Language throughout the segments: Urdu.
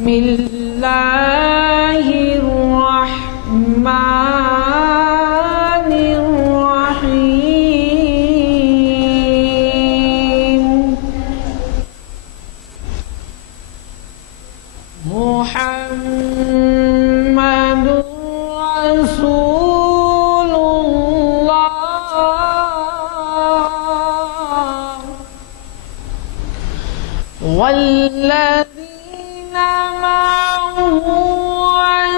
بسم اللہ الرحمن الرحیم محمد رسول اللہ والذین معه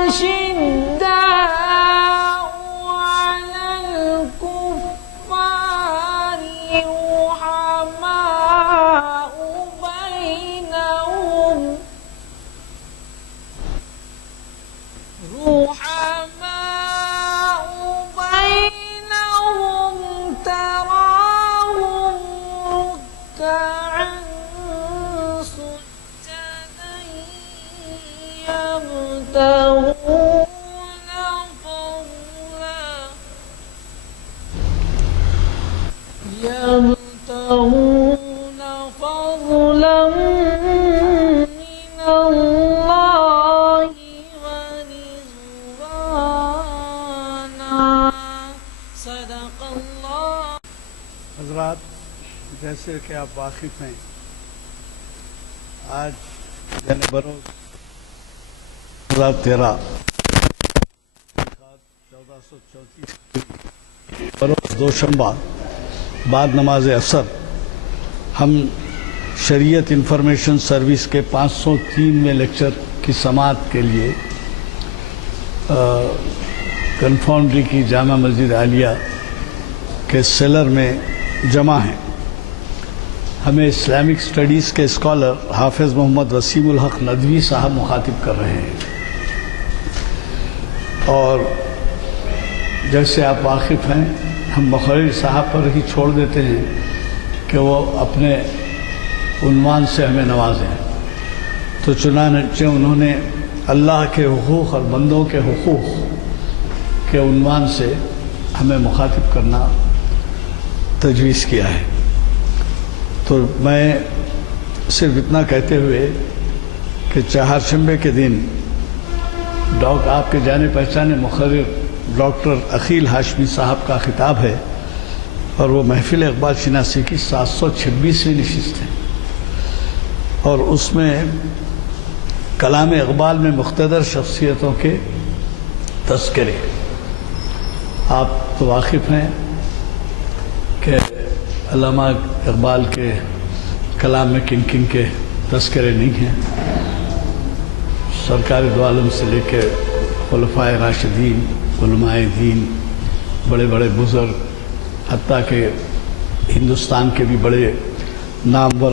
أشداء على الكفار رحماء بينهم تراهم ركعا سجدا يبتغون فضلا من الله ورضوانا صدق اللہ۔ حضرات، جیسے کہ آپ واقف ہیں، آج یعنی بروز 2013 1434 بروز دوشنبہ بعد نماز عصر ہم شریعت انفارمیشن سروس کے 503ویں لیکچر کی سماعت کے لیے کنفاؤنڈری کی جامع مسجد عالیہ کے سیلر میں جمع ہیں۔ ہمیں اسلامک سٹڈیز کے اسکالر حافظ محمد وسیم الحق ندوی صاحب مخاطب کر رہے ہیں، اور جیسے آپ واقف ہیں ہم مقرر صاحب پر ہی چھوڑ دیتے ہیں کہ وہ اپنے عنوان سے ہمیں نوازیں، تو چنانچہ انہوں نے اللہ کے حقوق اور بندوں کے حقوق کے عنوان سے ہمیں مخاطب کرنا تجویز کیا ہے۔ تو میں صرف اتنا کہتے ہوئے کہ چہارشنبے کے دن آپ کے جانے پہچانے مقرر ڈاکٹر عقیل ہاشمی صاحب کا خطاب ہے، اور وہ محفل اقبال شناسی کی 726ویں نشست ہے، اور اس میں کلام اقبال میں مقتدر شخصیتوں کے تذکرے۔ آپ تو واقف ہیں کہ علامہ اقبال کے کلام میں کن کن کے تذکرے نہیں ہیں، سرکار دو عالم سے لے کے خلفائے راشدین، علماء دین، بڑے بڑے بزرگ، حتیٰ کہ ہندوستان کے بھی بڑے نامور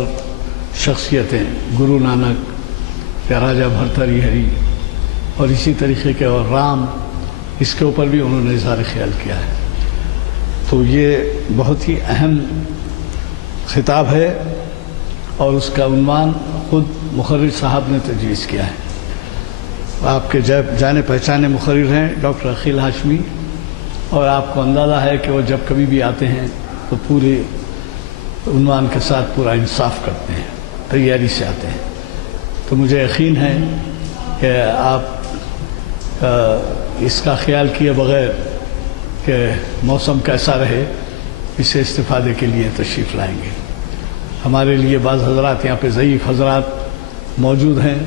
شخصیتیں، گرو نانک یا راجہ بھرتری ہری اور اسی طریقے کے اور رام، اس کے اوپر بھی انہوں نے اظہار خیال کیا ہے۔ تو یہ بہت ہی اہم خطاب ہے، اور اس کا عنوان خود مقرر صاحب نے تجویز کیا ہے۔ آپ کے جانے پہچانے مقرر ہیں ڈاکٹر عقیل ہاشمی، اور آپ کو اندازہ ہے کہ وہ جب کبھی بھی آتے ہیں تو پورے عنوان کے ساتھ پورا انصاف کرتے ہیں، تیاری سے آتے ہیں۔ تو مجھے یقین ہے کہ آپ اس کا خیال کیے بغیر کہ موسم کیسا رہے، اسے استفادے کے لیے تشریف لائیں گے۔ ہمارے لیے بعض حضرات یہاں پہ ضعیف حضرات موجود ہیں،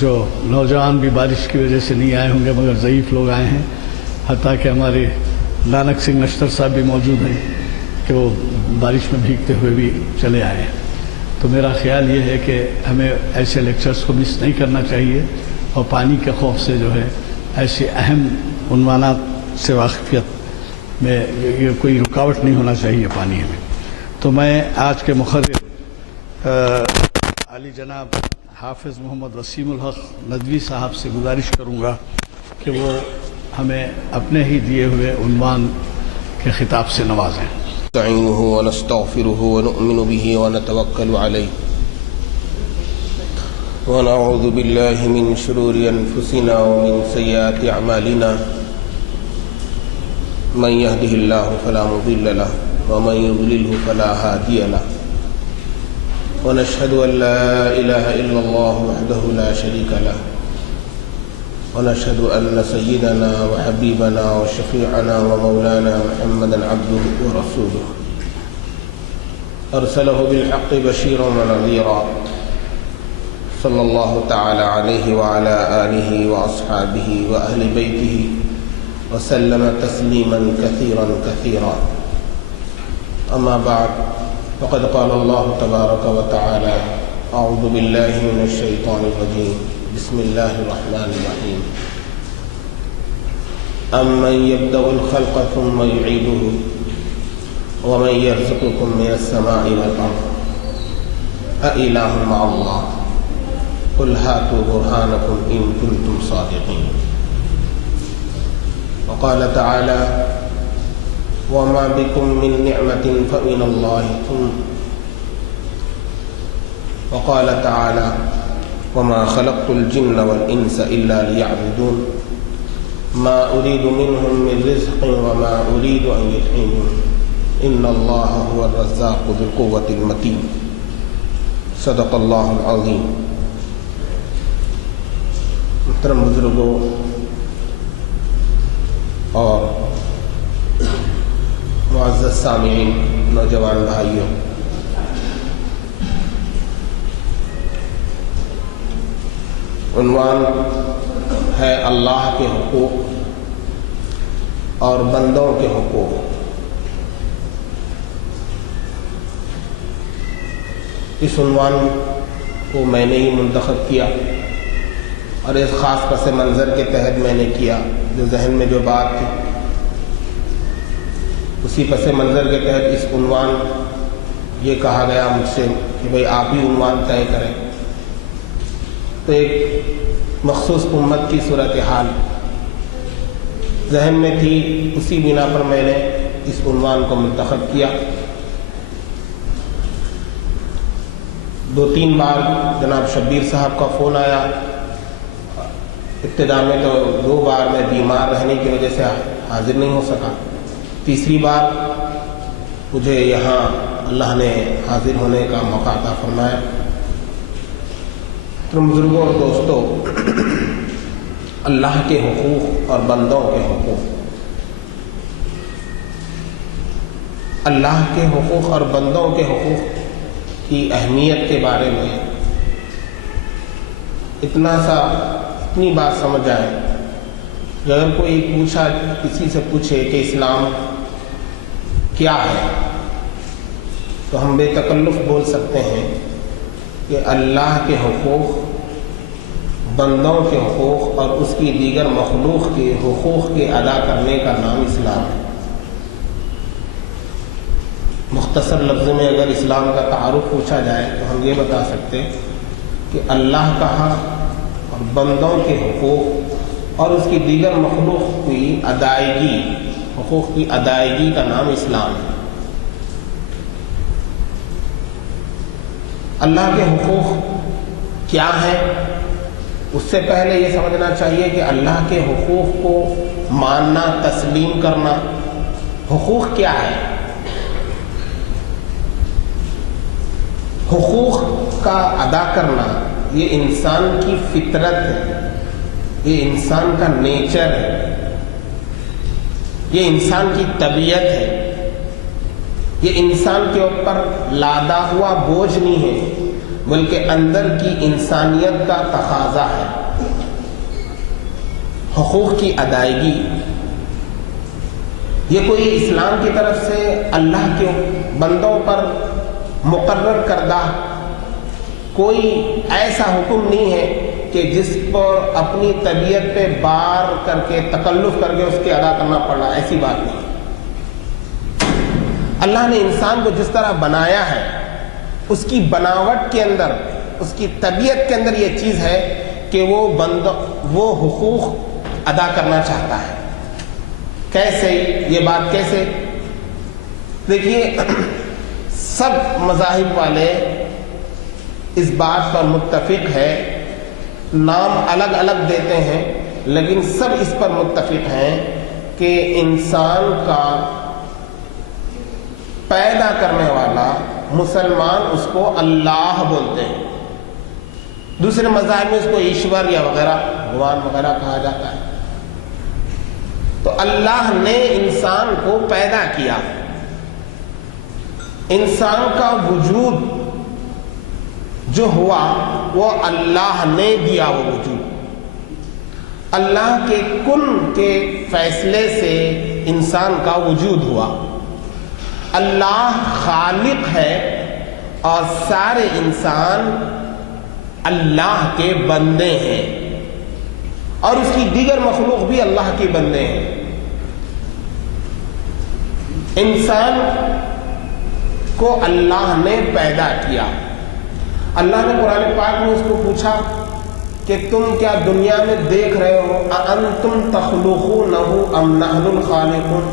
جو نوجوان بھی بارش کی وجہ سے نہیں آئے ہوں گے، مگر ضعیف لوگ آئے ہیں، حتیٰ کہ ہمارے نانک سنگھ نشتر صاحب بھی موجود ہیں کہ وہ بارش میں بھیگتے ہوئے بھی چلے آئے ہیں۔ تو میرا خیال یہ ہے کہ ہمیں ایسے لیکچرز کو مس نہیں کرنا چاہیے، اور پانی کے خوف سے جو ہے ایسے اہم عنوانات سے واقفیت میں یہ کوئی رکاوٹ نہیں ہونا چاہیے پانی میں۔ تو میں آج کے مقرر عالی جناب حافظ محمد وسیم الحق ندوی صاحب سے گزارش کروں گا کہ وہ ہمیں اپنے ہی دیے ہوئے عنوان کے خطاب سے نوازیں۔ نستعینہ ونستغفرہ ونؤمن بہ ونتوکل علیہ ونعوذ باللہ من شرور انفسنا ومن سیئات اعمالنا من يهده الله فلا مضل له ومن يضلله فلا هادي له ونشهد أن لا إله إلا الله وحده لا شريك له ونشهد أن سيدنا وحبيبنا وشفيعنا ومولانا محمدا عبده ورسوله أرسله بالحق بشيرا ونذيرا صلى الله تعالى عليه وعلى آله وأصحابه وأهل بيته وسلم تسليما كثيرا كثيرا. أما بعد فقد قال الله تبارك وتعالى: أعوذ بالله من الشيطان الرجيم بسم الله الرحمن الرحيم أمن يبدأ الخلق ثم يعيده ومن يرزقكم من السماء والأرض أإله مع الله قل هاتوا برهانكم إن كنتم صادقين. وقال تعالى: وما بكم من نعمة فمن الله وقال تعالى: وما خلقت الجن والإنس إلا ليعبدون ما أريد منهم من رزق وما أريد أن يطعمون إن الله هو الرزاق ذو القوة المتين. صدق اللہ العظیم. محترم بزرگوں اور معزز سامعین، نوجوان بھائیوں، عنوان ہے اللہ کے حقوق اور بندوں کے حقوق. اس عنوان کو میں نے ہی منتخب کیا اور اس خاص پس منظر کے تحت میں نے کیا. جو ذہن میں جو بات تھی اسی پس منظر کے تحت اس عنوان یہ کہا گیا مجھ سے کہ بھئی آپ ہی عنوان طے کریں. تو ایک مخصوص امت کی صورتحال ذہن میں تھی، اسی بنا پر میں نے اس عنوان کو منتخب کیا. 2-3 بار جناب شبیر صاحب کا فون آیا. ابتدا میں تو 2 بار میں بیمار رہنے کی وجہ سے حاضر نہیں ہو سکا. تیسری بار مجھے یہاں اللہ نے حاضر ہونے کا موقع عطا فرمایا. تو بزرگوں اور دوستوں، اللہ کے حقوق اور بندوں کے حقوق. اللہ کے حقوق اور بندوں کے حقوق کی اہمیت کے بارے میں اتنی بات سمجھ آئے کہ اگر کوئی کسی سے پوچھے کہ اسلام کیا ہے تو ہم بے تکلف بول سکتے ہیں کہ اللہ کے حقوق، بندوں کے حقوق اور اس کی دیگر مخلوق کے حقوق کے ادا کرنے کا نام اسلام ہے. مختصر لفظ میں اگر اسلام کا تعارف پوچھا جائے تو ہم یہ بتا سکتے کہ اللہ کا حق اور بندوں کے حقوق اور اس کی دیگر مخلوق کی ادائیگی، حقوق کی ادائیگی کا نام اسلام ہے. اللہ کے حقوق کیا ہیں؟ اس سے پہلے یہ سمجھنا چاہیے کہ اللہ کے حقوق کو ماننا، تسلیم کرنا. حقوق کیا ہے؟ حقوق کا ادا کرنا یہ انسان کی فطرت ہے، یہ انسان کا نیچر ہے، یہ انسان کی طبیعت ہے. یہ انسان کے اوپر لادا ہوا بوجھ نہیں ہے بلکہ اندر کی انسانیت کا تقاضا ہے. حقوق کی ادائیگی یہ کوئی اسلام کی طرف سے اللہ کے بندوں پر مقرر کردہ کوئی ایسا حکم نہیں ہے کہ جس پر اپنی طبیعت پہ بار کر کے تکلف کر کے اس کے ادا کرنا پڑا. ایسی بات نہیں. اللہ نے انسان کو جس طرح بنایا ہے اس کی بناوٹ کے اندر، اس کی طبیعت کے اندر یہ چیز ہے کہ وہ حقوق ادا کرنا چاہتا ہے. کیسے؟ یہ بات کیسے؟ دیکھیے، سب مذاہب والے اس بات پر متفق ہے، نام الگ الگ دیتے ہیں لیکن سب اس پر متفق ہیں کہ انسان کا پیدا کرنے والا مسلمان اس کو اللہ بولتے ہیں، دوسرے مذاہب میں اس کو ایشور یا وغیرہ بھگوان وغیرہ کہا جاتا ہے۔ تو اللہ نے انسان کو پیدا کیا، انسان کا وجود جو ہوا وہ اللہ نے دیا، وہ وجود اللہ کے کن کے فیصلے سے انسان کا وجود ہوا۔ اللہ خالق ہے اور سارے انسان اللہ کے بندے ہیں، اور اس کی دیگر مخلوق بھی اللہ کے بندے ہیں۔ انسان کو اللہ نے پیدا کیا۔ اللہ نے قرآن پاک میں اس کو پوچھا کہ تم کیا دنیا میں دیکھ رہے ہو اَأَنْتُمْ تَخْلُقُونَهُ أَمْ نَحْنُ الْخَالِقُونَ،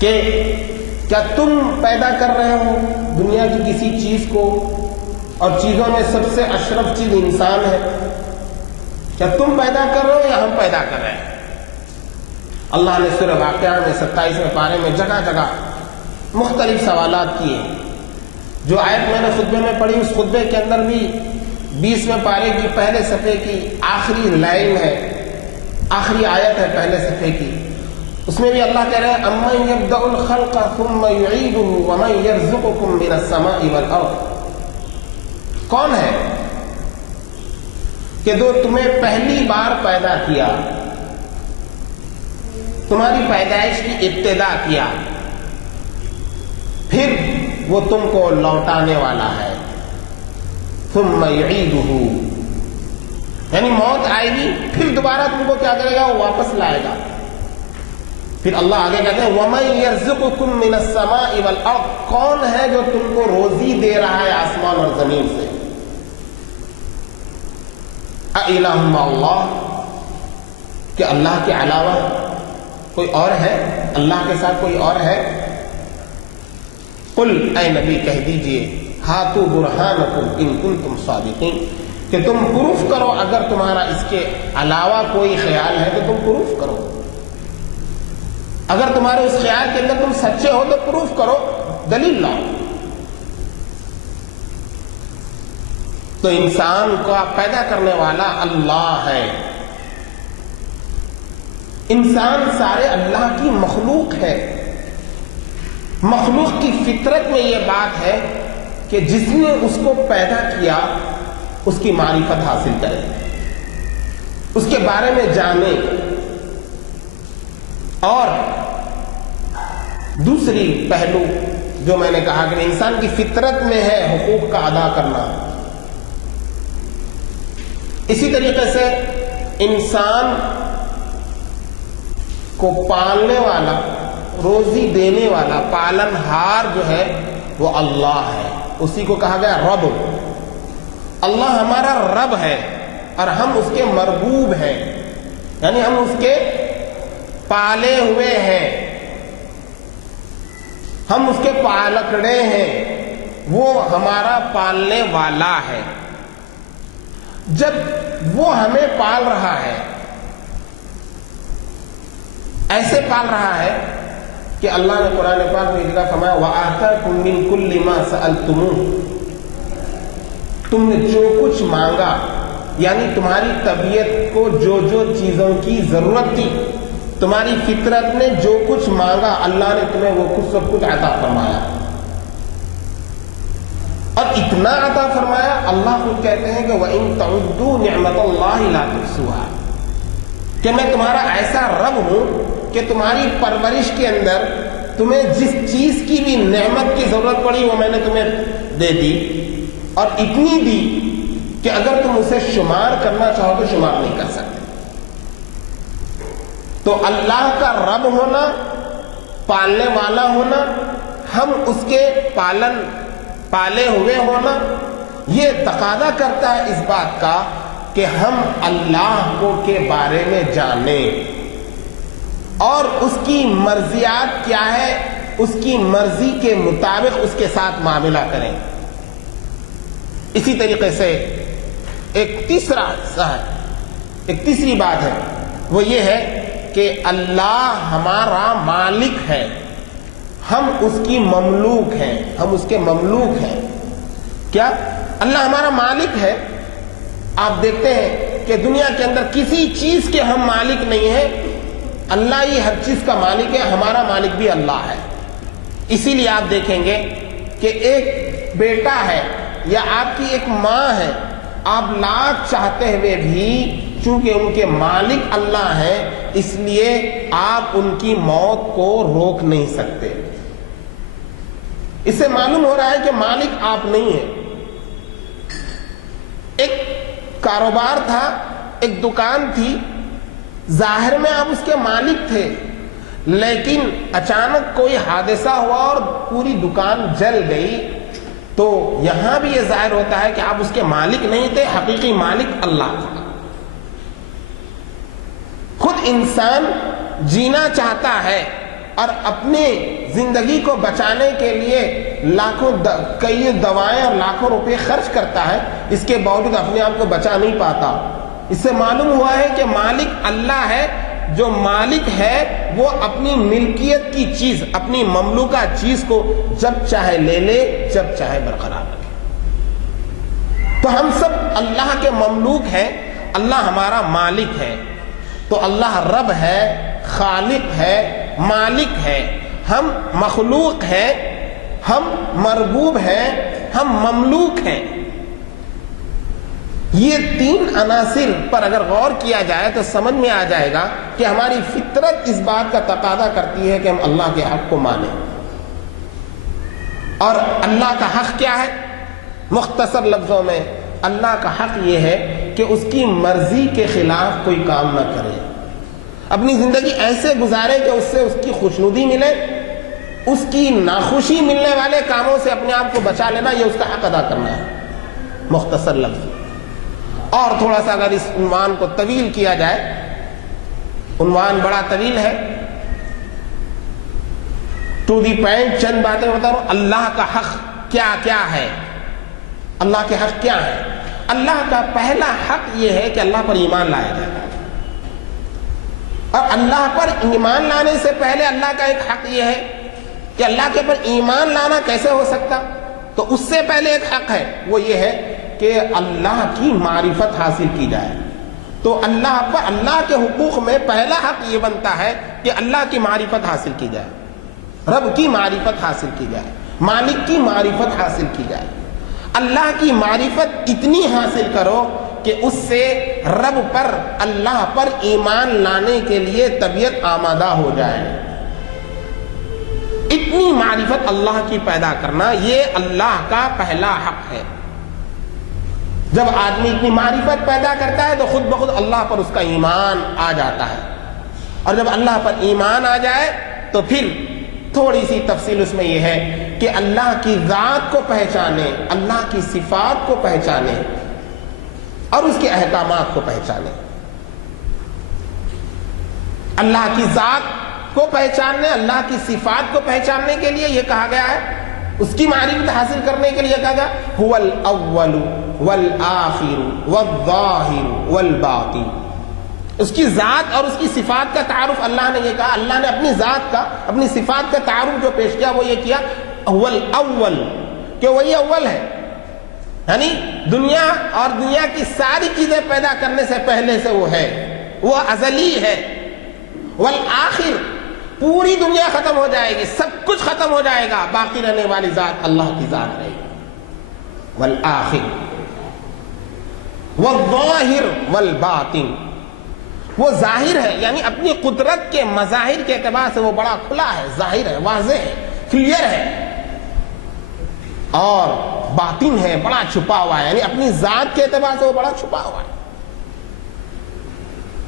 کہ کیا تم پیدا کر رہے ہو دنیا کی کسی چیز کو، اور چیزوں میں سب سے اشرف چیز انسان ہے، کیا تم پیدا کر رہے ہو یا ہم پیدا کر رہے ہیں؟ اللہ نے سورہ واقعہ میں 27ویں پارے میں جگہ جگہ مختلف سوالات کیے۔ جو آیت میں نے خطبے میں پڑھی اس خطبے کے اندر بھی 20ویں پارے کی پہلے صفحے کی آخری لائن ہے، آخری آیت ہے پہلے صفحے کی، اس میں بھی اللہ کہہ رہے ہیں اَمَّن يَبْدَأُ الْخَلْقَ ثُمَّ يُعِيدُهُ وَمَن يَرْزُقُكُم مِّنَ السَّمَاءِ وَالْأَرْضِ، کون ہے کہ جو تمہیں پہلی بار پیدا کیا، تمہاری پیدائش کی ابتدا کیا، پھر وہ تم کو لوٹانے والا ہے۔ ثم يعيده، یعنی موت آئے گی پھر دوبارہ تم کو کیا کرے گا، وہ واپس لائے گا۔ پھر اللہ آگے کہتے ہیں وَمَن يَرْزُقُكُم مِّنَ السَّمَاءِ وَالْأَرْضِ، کون ہے جو تم کو روزی دے رہا ہے آسمان اور زمین سے؟ اَإِلَٰهٌ مَّعَ اللَّهِ، کہ اللہ کے علاوہ کوئی اور ہے، اللہ کے ساتھ کوئی اور ہے؟ قل، اے نبی کہہ دیجئے ہاتوا برہانکم ان کنتم صادقین، کہ تم پروف کرو اگر تمہارا اس کے علاوہ کوئی خیال ہے تو تم پروف کرو، اگر تمہارے اس خیال کے اندر تم سچے ہو تو پروف کرو، دلیل لاؤ۔ تو انسان کو پیدا کرنے والا اللہ ہے، انسان سارے اللہ کی مخلوق ہے۔ مخلوق کی فطرت میں یہ بات ہے کہ جس نے اس کو پیدا کیا اس کی معرفت حاصل کرے، اس کے بارے میں جانے، اور دوسری پہلو جو میں نے کہا کہ انسان کی فطرت میں ہے حقوق کا ادا کرنا، اسی طریقے سے انسان کو پالنے والا، روزی دینے والا، پالن ہار جو ہے وہ اللہ ہے، اسی کو کہا گیا رب۔ اللہ ہمارا رب ہے اور ہم اس کے مربوب ہیں، یعنی ہم اس کے پالے ہوئے ہیں، ہم اس کے پالکڑے ہیں، وہ ہمارا پالنے والا ہے۔ جب وہ ہمیں پال رہا ہے، ایسے پال رہا ہے کہ اللہ نے قرآن پاک میں ذکر فرمایا وَآتَاكُم مِّن كُلِّ مَا سَأَلْتُمُوهُ، تم نے جو کچھ مانگا، یعنی تمہاری طبیعت کو جو جو چیزوں کی ضرورت تھی، تمہاری فطرت نے جو کچھ مانگا، اللہ نے تمہیں وہ کچھ سب کچھ عطا فرمایا، اور اتنا عطا فرمایا اللہ خود کہتے ہیں کہ وَإِن تَعُدُّوا نِعْمَتَ اللَّهِ لَا تُحْصُوهَا، کہ میں تمہارا ایسا رب ہوں کہ تمہاری پرورش کے اندر تمہیں جس چیز کی بھی نعمت کی ضرورت پڑی وہ میں نے تمہیں دے دی، اور اتنی دی کہ اگر تم اسے شمار کرنا چاہو تو شمار نہیں کر سکتے۔ تو اللہ کا رب ہونا، پالنے والا ہونا، ہم اس کے پالے ہوئے ہونا، یہ تقاضا کرتا ہے اس بات کا کہ ہم اللہ کو کے بارے میں جانیں اور اس کی مرضیات کیا ہے، اس کی مرضی کے مطابق اس کے ساتھ معاملہ کریں۔ اسی طریقے سے ایک تیسری بات ہے، وہ یہ ہے کہ اللہ ہمارا مالک ہے، ہم اس کی مملوک ہیں، ہم اس کے مملوک ہیں. کیا اللہ ہمارا مالک ہے؟ آپ دیکھتے ہیں کہ دنیا کے اندر کسی چیز کے ہم مالک نہیں ہیں، اللہ ہی ہر چیز کا مالک ہے. ہمارا مالک بھی اللہ ہے. اسی لیے آپ دیکھیں گے کہ ایک بیٹا ہے یا آپ کی ایک ماں ہے، آپ لاکھ چاہتے ہوئے بھی چونکہ ان کے مالک اللہ ہیں اس لیے آپ ان کی موت کو روک نہیں سکتے. اس سے معلوم ہو رہا ہے کہ مالک آپ نہیں ہیں. ایک کاروبار تھا، ایک دکان تھی، ظاہر میں آپ اس کے مالک تھے، لیکن اچانک کوئی حادثہ ہوا اور پوری دکان جل گئی تو یہاں بھی یہ ظاہر ہوتا ہے کہ آپ اس کے مالک نہیں تھے، حقیقی مالک اللہ تھا. خود انسان جینا چاہتا ہے اور اپنی زندگی کو بچانے کے لیے کئی دوائیں اور لاکھوں روپے خرچ کرتا ہے، اس کے باوجود اپنے آپ کو بچا نہیں پاتا. اس سے معلوم ہوا ہے کہ مالک اللہ ہے. جو مالک ہے وہ اپنی ملکیت کی چیز، اپنی مملوکہ چیز کو جب چاہے لے لے، جب چاہے برقرار رکھے. تو ہم سب اللہ کے مملوک ہیں، اللہ ہمارا مالک ہے. تو اللہ رب ہے، خالق ہے، مالک ہے. ہم مخلوق ہیں، ہم مربوب ہیں، ہم مملوک ہیں. یہ تین عناصر پر اگر غور کیا جائے تو سمجھ میں آ جائے گا کہ ہماری فطرت اس بات کا تقاضا کرتی ہے کہ ہم اللہ کے حق کو مانیں. اور اللہ کا حق کیا ہے؟ مختصر لفظوں میں اللہ کا حق یہ ہے کہ اس کی مرضی کے خلاف کوئی کام نہ کرے، اپنی زندگی ایسے گزارے کہ اس سے اس کی خوشنودی ملے، اس کی ناخوشی ملنے والے کاموں سے اپنے آپ کو بچا لینا، یہ اس کا حق ادا کرنا ہے. مختصر لفظ. اور تھوڑا سا اگر اس عنوان کو طویل کیا جائے، عنوان بڑا طویل ہے، ٹو دی پوائنٹ چند باتیں بتا رہا ہوں. اللہ کا حق کیا کیا ہے؟ اللہ کے حق کیا ہے؟ اللہ کا پہلا حق یہ ہے کہ اللہ پر ایمان لایا جائے. اور اللہ پر ایمان لانے سے پہلے اللہ کا ایک حق یہ ہے کہ اللہ کے پر ایمان لانا کیسے ہو سکتا؟ تو اس سے پہلے ایک حق ہے، وہ یہ ہے کہ اللہ کی معرفت حاصل کی جائے. تو اللہ پر اللہ کے حقوق میں پہلا حق یہ بنتا ہے کہ اللہ کی معرفت حاصل کی جائے، رب کی معرفت حاصل کی جائے، مالک کی معرفت حاصل کی جائے. اللہ کی معرفت اتنی حاصل کرو کہ اس سے رب پر، اللہ پر ایمان لانے کے لیے طبیعت آمادہ ہو جائے. اتنی معرفت اللہ کی پیدا کرنا یہ اللہ کا پہلا حق ہے. جب آدمی اتنی معرفت پیدا کرتا ہے تو خود بخود اللہ پر اس کا ایمان آ جاتا ہے. اور جب اللہ پر ایمان آ جائے تو پھر تھوڑی سی تفصیل اس میں یہ ہے کہ اللہ کی ذات کو پہچانے، اللہ کی صفات کو پہچانے اور اس کے احکامات کو پہچانے. اللہ کی ذات کو پہچاننے، اللہ کی صفات کو پہچاننے کے لیے یہ کہا گیا ہے، اس کی معرفت حاصل کرنے کے لیے کہا گیا هو الاول والآخر والظاہر والباطن. اس کی ذات اور اس کی صفات کا تعارف اللہ نے یہ کہا. اللہ نے اپنی ذات کا، اپنی صفات کا تعارف جو پیش کیا وہ یہ کیا هو الاول، کہ وہی اول ہے، یعنی دنیا اور دنیا کی ساری چیزیں پیدا کرنے سے پہلے سے وہ ہے، وہ ازلی ہے. والآخر، پوری دنیا ختم ہو جائے گی، سب کچھ ختم ہو جائے گا، باقی رہنے والی ذات اللہ کی ذات رہے گی. والآخر والظاہر والباطن، وہ ظاہر ہے یعنی اپنی قدرت کے مظاہر کے اعتبار سے وہ بڑا کھلا ہے، ظاہر ہے، واضح ہے، کلیئر ہے. اور باطن ہے، بڑا چھپا ہوا ہے، یعنی اپنی ذات کے اعتبار سے وہ بڑا چھپا ہوا ہے.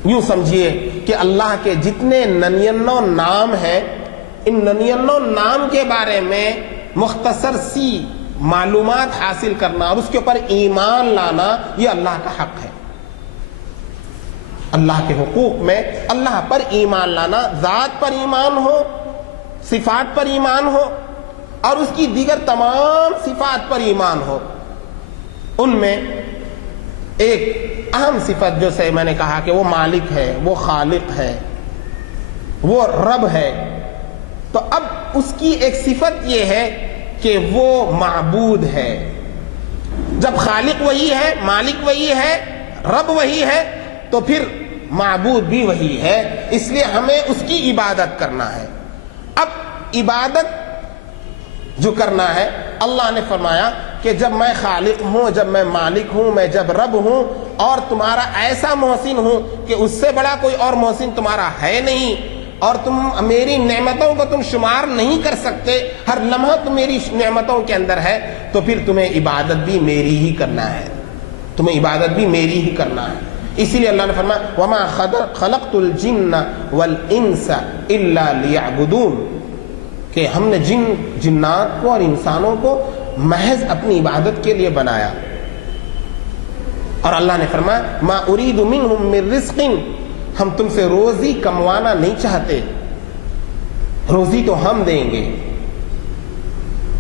یوں سمجھیے کہ اللہ کے جتنے 99 نام ہیں، ان 99 نام کے بارے میں مختصر سی معلومات حاصل کرنا اور اس کے اوپر ایمان لانا یہ اللہ کا حق ہے. اللہ کے حقوق میں اللہ پر ایمان لانا، ذات پر ایمان ہو، صفات پر ایمان ہو اور اس کی دیگر تمام صفات پر ایمان ہو. ان میں ایک اہم صفت جو سے میں نے کہا کہ وہ مالک ہے، وہ خالق ہے، وہ رب ہے. تو اب اس کی ایک صفت یہ ہے کہ وہ معبود ہے. جب خالق وہی ہے، مالک وہی ہے، رب وہی ہے، تو پھر معبود بھی وہی ہے. اس لیے ہمیں اس کی عبادت کرنا ہے. اب عبادت جو کرنا ہے، اللہ نے فرمایا کہ جب میں خالق ہوں، جب میں مالک ہوں، میں جب رب ہوں اور تمہارا ایسا محسن ہوں کہ اس سے بڑا کوئی اور محسن تمہارا ہے نہیں، اور تم میری نعمتوں کو تم شمار نہیں کر سکتے، ہر لمحہ تم میری نعمتوں کے اندر ہے، تو پھر تمہیں عبادت بھی میری ہی کرنا ہے. تمہیں عبادت بھی میری ہی کرنا ہے. اسی لیے اللہ نے فرمایا وَمَا خَلَقْتُ الْجِنَّ وَالْإِنسَ إِلَّا لِيَعْبُدُونَ، کہ ہم نے جنات کو اور انسانوں کو محض اپنی عبادت کے لیے بنایا. اور اللہ نے فرمایا مَا أُرِيدُ مِنْهُمْ مِنْ رِزْقٍ، ہم تم سے روزی کموانا نہیں چاہتے، روزی تو ہم دیں گے.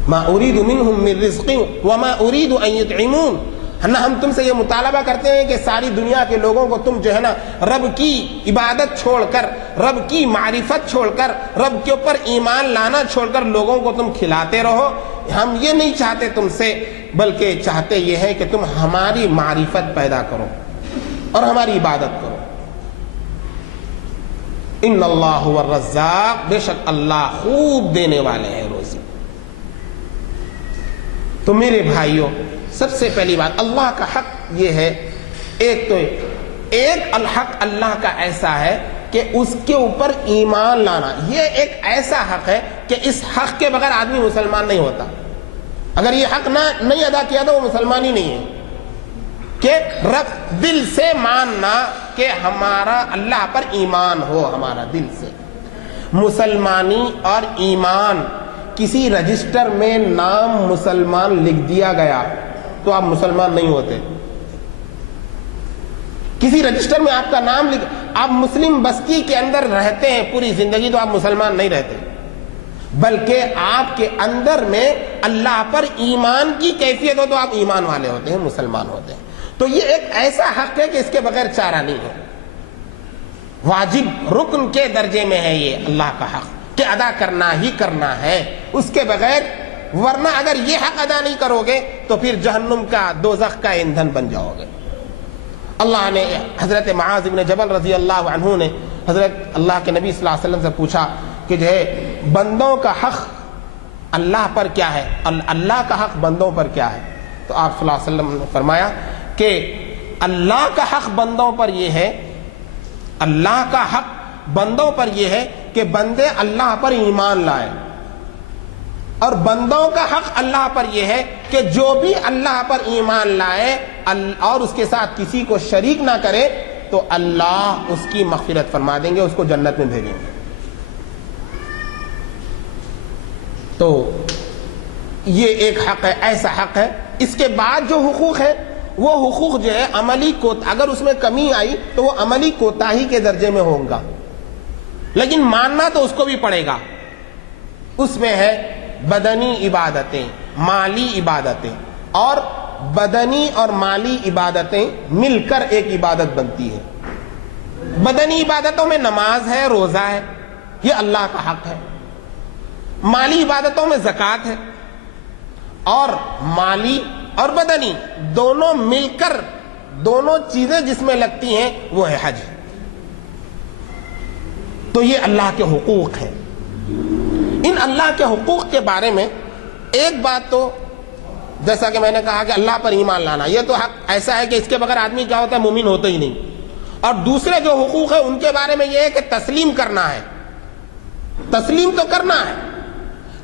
مَا أُرِيدُ مِنْهُمْ مِنْ رِزْقٍ وَمَا أُرِيدُ أَنْ يُطْعِمُونَ. نہ ہم تم سے یہ مطالبہ کرتے ہیں کہ ساری دنیا کے لوگوں کو تم جو ہے نا رب کی عبادت چھوڑ کر، رب کی معرفت چھوڑ کر، رب کے اوپر ایمان لانا چھوڑ کر لوگوں کو تم کھلاتے رہو. ہم یہ نہیں چاہتے تم سے، بلکہ چاہتے یہ ہے کہ تم ہماری معرفت پیدا کرو اور ہماری عبادت کرو. ان اللہ هو الرزاق، بے شک اللہ خوب دینے والے ہیں روزی. تو میرے بھائیوں، سب سے پہلی بات اللہ کا حق یہ ہے، ایک الحق اللہ کا ایسا ہے کہ اس کے اوپر ایمان لانا. یہ ایک ایسا حق ہے کہ اس حق کے بغیر آدمی مسلمان نہیں ہوتا. اگر یہ حق نہیں ادا کیا تو وہ مسلمان ہی نہیں ہے. کہ رب دل سے ماننا کہ ہمارا اللہ پر ایمان ہو، ہمارا دل سے. مسلمانی اور ایمان، کسی رجسٹر میں نام مسلمان لکھ دیا گیا تو آپ مسلمان نہیں ہوتے. کسی رجسٹر میں آپ کا نام لکھ، آپ مسلم بستی کے اندر رہتے ہیں پوری زندگی تو آپ مسلمان نہیں رہتے، بلکہ آپ کے اندر میں اللہ پر ایمان کی کیفیت ہو تو آپ ایمان والے ہوتے ہیں، مسلمان ہوتے ہیں. تو یہ ایک ایسا حق ہے کہ اس کے بغیر چارہ نہیں ہے. واجب رکن کے درجے میں ہے یہ اللہ کا حق کہ ادا کرنا ہی کرنا ہے اس کے بغیر. ورنہ اگر یہ حق ادا نہیں کرو گے تو پھر جہنم کا، دوزخ کا ایندھن بن جاؤ گے. اللہ نے حضرت معاذ بن جبل رضی اللہ عنہ نے حضرت اللہ کے نبی صلی اللہ علیہ وسلم سے پوچھا کہ جو ہے بندوں کا حق اللہ پر کیا ہے، اللہ کا حق بندوں پر کیا ہے. تو آپ صلی اللہ علیہ وسلم نے فرمایا کہ اللہ کا حق بندوں پر یہ ہے، اللہ کا حق بندوں پر یہ ہے کہ بندے اللہ پر ایمان لائیں، اور بندوں کا حق اللہ پر یہ ہے کہ جو بھی اللہ پر ایمان لائے اور اس کے ساتھ کسی کو شریک نہ کرے تو اللہ اس کی مغفرت فرما دیں گے، اس کو جنت میں بھیجیں گے. تو یہ ایک حق ہے، ایسا حق ہے. اس کے بعد جو حقوق ہے وہ حقوق جو ہے عملی اگر اس میں کمی آئی تو وہ عملی کوتاہی کے درجے میں ہوگا، لیکن ماننا تو اس کو بھی پڑے گا. اس میں ہے بدنی عبادتیں، مالی عبادتیں، اور بدنی اور مالی عبادتیں مل کر ایک عبادت بنتی ہے. بدنی عبادتوں میں نماز ہے، روزہ ہے، یہ اللہ کا حق ہے. مالی عبادتوں میں زکوٰۃ ہے، اور مالی اور بدنی دونوں مل کر دونوں چیزیں جس میں لگتی ہیں وہ ہے حج. تو یہ اللہ کے حقوق ہیں. ان اللہ کے حقوق کے بارے میں ایک بات تو جیسا کہ میں نے کہا کہ اللہ پر ایمان لانا، یہ تو حق ایسا ہے کہ اس کے بغیر آدمی کیا ہوتا ہے، مومن ہوتا ہی نہیں. اور دوسرے جو حقوق ہیں ان کے بارے میں یہ ہے کہ تسلیم کرنا ہے، تسلیم تو کرنا ہے،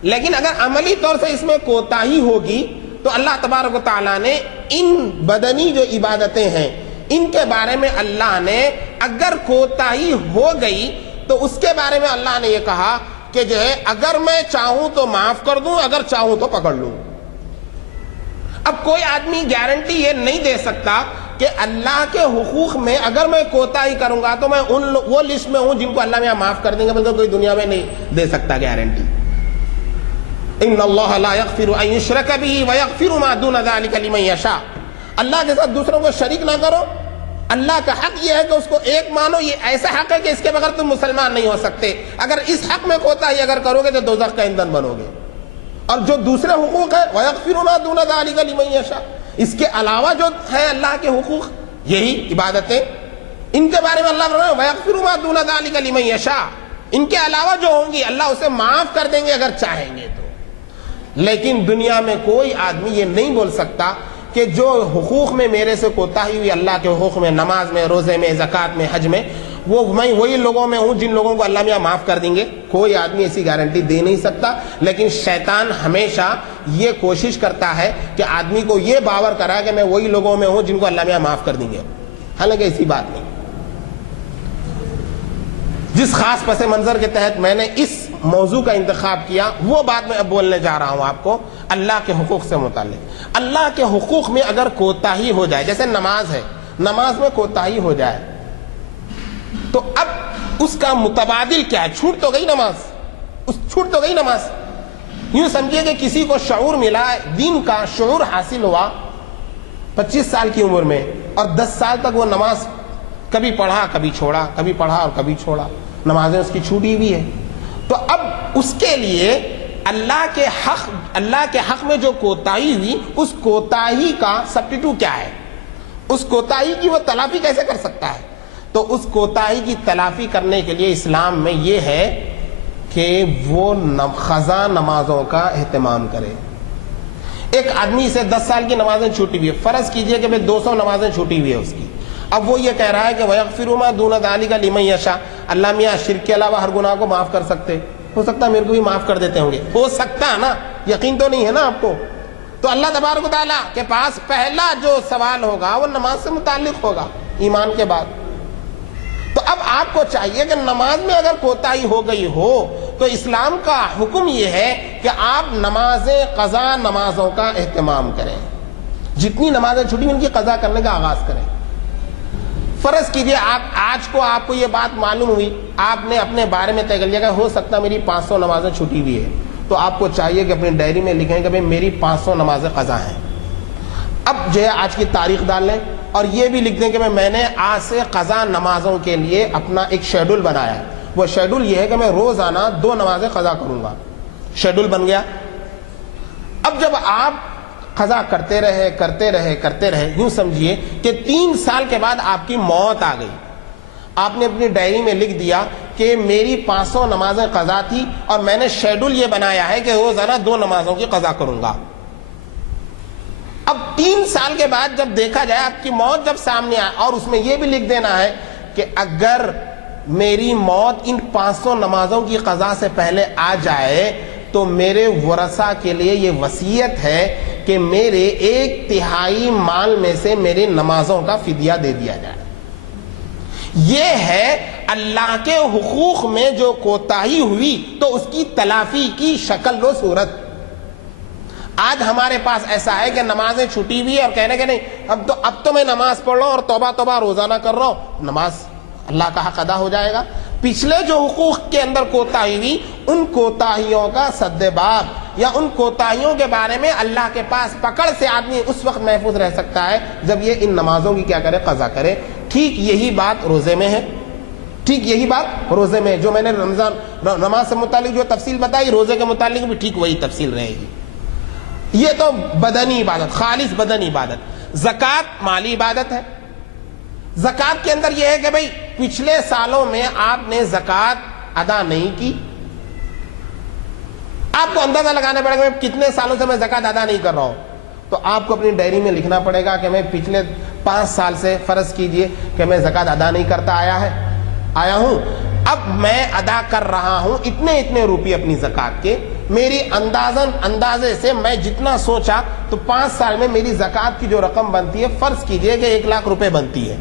لیکن اگر عملی طور سے اس میں کوتاہی ہوگی تو اللہ تبارک و تعالیٰ نے ان بدنی جو عبادتیں ہیں ان کے بارے میں اللہ نے اگر کوتاہی ہو گئی تو اس کے بارے میں اللہ نے یہ کہا کہ جو ہے اگر میں چاہوں تو معاف کر دوں، اگر چاہوں تو پکڑ لوں. اب کوئی آدمی گارنٹی یہ نہیں دے سکتا کہ اللہ کے حقوق میں اگر میں کوتاہی کروں گا تو میں وہ لسٹ میں ہوں جن کو اللہ میں معاف کر دیں گے، بلکہ کوئی دنیا میں نہیں دے سکتا گارنٹی. ان اللہ لا یغفر ان یشرک بہ ویغفر ما دون ذلک لمن یشاء. اللہ کے ساتھ دوسروں کو شریک نہ کرو، اللہ کا حق یہ ہے کہ اس کو ایک مانو. یہ ایسا حق ہے کہ اس کے بغیر تم مسلمان نہیں ہو سکتے. اگر اس حق میں کوتاہی اگر کرو گے تو دوزخ کا ایندھن بنو گے. اور جو دوسرے حقوق ہیں وَيَغْفِرُ مَا دُونَ ذَلِكَ لِمَن يَشَاءُ, اس کے علاوہ جو ہیں اللہ کے حقوق, یہی عبادتیں, ان کے بارے میں اللہ فرماتا ہے وَيَغْفِرُ مَا دُونَ ذَلِكَ لِمَن يَشَاءُ, ان کے علاوہ جو ہوں گی اللہ اسے معاف کر دیں گے اگر چاہیں گے تو. لیکن دنیا میں کوئی آدمی یہ نہیں بول سکتا کہ جو حقوق میں میرے سے کوتاہی ہوئی, اللہ کے حقوق میں, نماز میں, روزے میں, زکوٰۃ میں, حج میں, وہ میں وہی لوگوں میں ہوں جن لوگوں کو اللہ میاں معاف کر دیں گے. کوئی آدمی ایسی گارنٹی دے نہیں سکتا. لیکن شیطان ہمیشہ یہ کوشش کرتا ہے کہ آدمی کو یہ باور کرائے کہ میں وہی لوگوں میں ہوں جن کو اللہ میاں معاف کر دیں گے, حالانکہ ایسی بات نہیں. جس خاص پس منظر کے تحت میں نے اس موضوع کا انتخاب کیا وہ بات میں اب بولنے جا رہا ہوں آپ کو اللہ کے حقوق سے متعلق. اللہ کے حقوق میں اگر کوتاہی ہو جائے, جیسے نماز ہے, نماز میں کوتاہی ہو جائے تو اب اس کا متبادل کیا ہے؟ چھوٹ تو گئی نماز, چھوٹ تو گئی نماز. یوں سمجھیے کہ کسی کو شعور ملا, دین کا شعور حاصل ہوا 25 سال کی عمر میں, اور 10 سال تک وہ نماز کبھی پڑھا کبھی چھوڑا, کبھی پڑھا اور کبھی چھوڑا, نمازیں اس کی چھوٹی ہوئی ہے. تو اب اس کے لیے اللہ کے حق میں جو کوتاہی ہوئی, اس کوتاہی کا سبسٹیٹیوٹ کیا ہے؟ اس کوتاہی کی وہ تلافی کیسے کر سکتا ہے؟ تو اس کوتاہی کی تلافی کرنے کے لیے اسلام میں یہ ہے کہ وہ قضا نمازوں کا اہتمام کرے. ایک آدمی سے 10 سال کی نمازیں چھوٹی ہوئی ہے, فرض کیجئے کہ 200 نمازیں چھوٹی ہوئی ہے اس کی. اب وہ یہ کہہ رہا ہے کہ وَيَغْفِرُ مَا دُونَ ذَلِكَ لِمَن يَشَاءُ, اللہ میاں شرک کے علاوہ ہر گناہ کو معاف کر سکتے, ہو سکتا ہے میرے کو بھی معاف کر دیتے ہوں گے, ہو سکتا ہے نا, یقین تو نہیں ہے نا آپ کو. تو اللہ تبارک و تعالیٰ کے پاس پہلا جو سوال ہوگا وہ نماز سے متعلق ہوگا ایمان کے بعد. تو اب آپ کو چاہیے کہ نماز میں اگر کوتاہی ہو گئی ہو تو اسلام کا حکم یہ ہے کہ آپ نمازیں, قضا نمازوں کا اہتمام کریں. جتنی نمازیں چھوٹی ان کی قضا کرنے کا آغاز کریں. فرض کیجئے آپ کو یہ بات معلوم ہوئی, آپ نے اپنے بارے میں طے کر لیا کہ ہو سکتا میری 500 نمازیں چھوٹی ہوئی ہے, تو آپ کو چاہیے کہ اپنی ڈائری میں لکھیں کہ بھئی میری 500 نمازیں قضا ہیں. اب جو ہے آج کی تاریخ ڈال لیں اور یہ بھی لکھ دیں کہ میں نے آج سے قضا نمازوں کے لیے اپنا ایک شیڈول بنایا ہے. وہ شیڈول یہ ہے کہ میں روزانہ 2 نمازیں قضا کروں گا. شیڈول بن گیا. اب جب آپ قضا کرتے رہے, یوں سمجھیے کہ 3 سال کے بعد آپ کی موت آ گئی. آپ نے اپنی ڈائری میں لکھ دیا کہ میری 500 نمازیں قضا تھی اور میں نے شیڈول یہ بنایا ہے کہ روزانہ 2 نمازوں کی قضا کروں گا. اب 3 سال کے بعد جب دیکھا جائے آپ کی موت جب سامنے آئے, اور اس میں یہ بھی لکھ دینا ہے کہ اگر میری موت ان 500 نمازوں کی قضا سے پہلے آ جائے تو میرے ورثہ کے لیے یہ وصیت ہے کہ میرے 1/3 مال میں سے میری نمازوں کا فدیہ دے دیا جائے. یہ ہے اللہ کے حقوق میں جو کوتاہی ہوئی تو اس کی تلافی کی شکل و صورت. آج ہمارے پاس ایسا ہے کہ نمازیں چھٹی ہوئی اور کہنے کے نہیں اب تو میں نماز پڑھ رہا ہوں اور توبہ روزانہ کر رہا ہوں, نماز اللہ کا حق ادا ہو جائے گا. پچھلے جو حقوق کے اندر کوتاہی ہوئی ان کوتاہیوں کا سد باب یا ان کوتاہیوں کے بارے میں اللہ کے پاس پکڑ سے آدمی اس وقت محفوظ رہ سکتا ہے جب یہ ان نمازوں کی کیا کرے, قضا کرے. ٹھیک یہی بات روزے میں ہے. ٹھیک یہی بات روزے میں, جو میں نے رمضان نماز سے متعلق جو تفصیل بتائی, روزے کے متعلق بھی ٹھیک وہی تفصیل رہے گی. یہ تو بدنی عبادت, خالص بدنی عبادت. زکوٰۃ مالی عبادت ہے. زکوٰۃ کے اندر یہ ہے کہ بھئی پچھلے سالوں میں آپ نے زکوٰۃ ادا نہیں کی, آپ کو اندازہ لگانا پڑے گا کتنے سالوں سے میں زکوٰۃ ادا نہیں کر رہا ہوں. تو آپ کو اپنی ڈائری میں لکھنا پڑے گا کہ میں پچھلے 5 سال سے فرض کیجئے کہ میں زکوٰۃ ادا نہیں کرتا آیا ہوں, اب میں ادا کر رہا ہوں اتنے روپے اپنی زکوٰۃ کے. میری اندازے سے میں جتنا سوچا تو 5 سال میں میری زکوٰۃ کی جو رقم بنتی ہے فرض کیجئے کہ 1 لاکھ روپے بنتی ہے.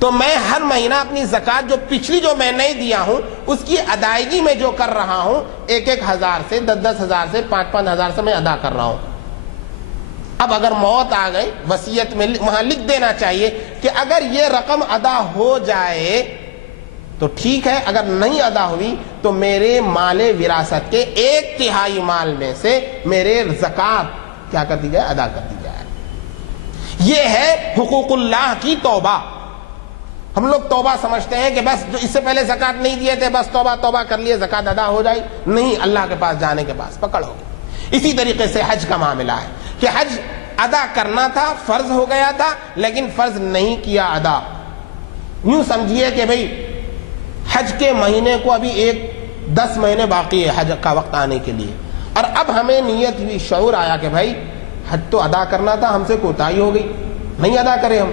تو میں ہر مہینہ اپنی زکوٰۃ جو پچھلی جو میں نہیں دیا ہوں اس کی ادائیگی میں جو کر رہا ہوں 1,000 سے 10,000 سے 5,000 سے میں ادا کر رہا ہوں. اب اگر موت آ گئی وصیت میں وہاں لکھ دینا چاہیے کہ اگر یہ رقم ادا ہو جائے تو ٹھیک ہے, اگر نہیں ادا ہوئی تو میرے مال وراثت کے 1/3 مال میں سے میرے زکوٰۃ کیا کر دی جائے, ادا کر دی جائے. یہ ہے حقوق اللہ کی توبہ. ہم لوگ توبہ سمجھتے ہیں کہ بس جو اس سے پہلے زکات نہیں دیے تھے بس توبہ کر لیے زکات ادا ہو جائے. نہیں، اللہ کے پاس جانے کے بعد پکڑ ہوگی. اسی طریقے سے حج کا معاملہ ہے کہ حج ادا کرنا تھا، فرض ہو گیا تھا لیکن فرض نہیں کیا ادا. یوں سمجھیے کہ بھئی حج کے مہینے کو ابھی 10 مہینے باقی ہے حج کا وقت آنے کے لیے، اور اب ہمیں نیت ہوئی، شعور آیا کہ بھائی حج تو ادا کرنا تھا، ہم سے کوتاہی ہو گئی، نہیں ادا کرے ہم،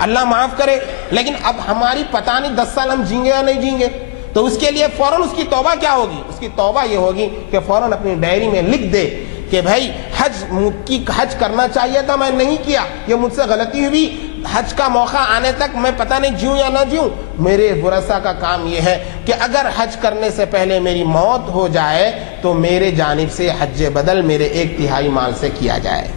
اللہ معاف کرے. لیکن اب ہماری پتہ نہیں 10 سال ہم جیں گے یا نہیں جیں گے. تو اس کے لیے فوراً اس کی توبہ کیا ہوگی؟ اس کی توبہ یہ ہوگی کہ فوراً اپنی ڈائری میں لکھ دے کہ بھائی حج کرنا چاہیے تھا، میں نہیں کیا، یہ مجھ سے غلطی ہوئی. حج کا موقع آنے تک میں پتہ نہیں جیوں یا نہ جیوں. میرے ورثہ کا کام یہ ہے کہ اگر حج کرنے سے پہلے میری موت ہو جائے تو میرے جانب سے حج بدل میرے 1/3 مال سے کیا جائے.